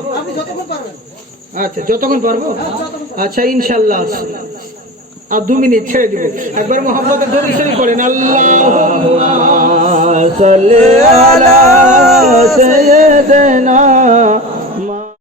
আচ্ছা, যতক্ষণ পারবো। আচ্ছা, ইনশাল্লাহ। আর 2 মিনিট ছেড়ে দিব। একবার মোহাম্মদের দরুদ শরীফ পড়েন, আল্লাহুম্মা সাল্লি আলা সাইয়্যিদিনা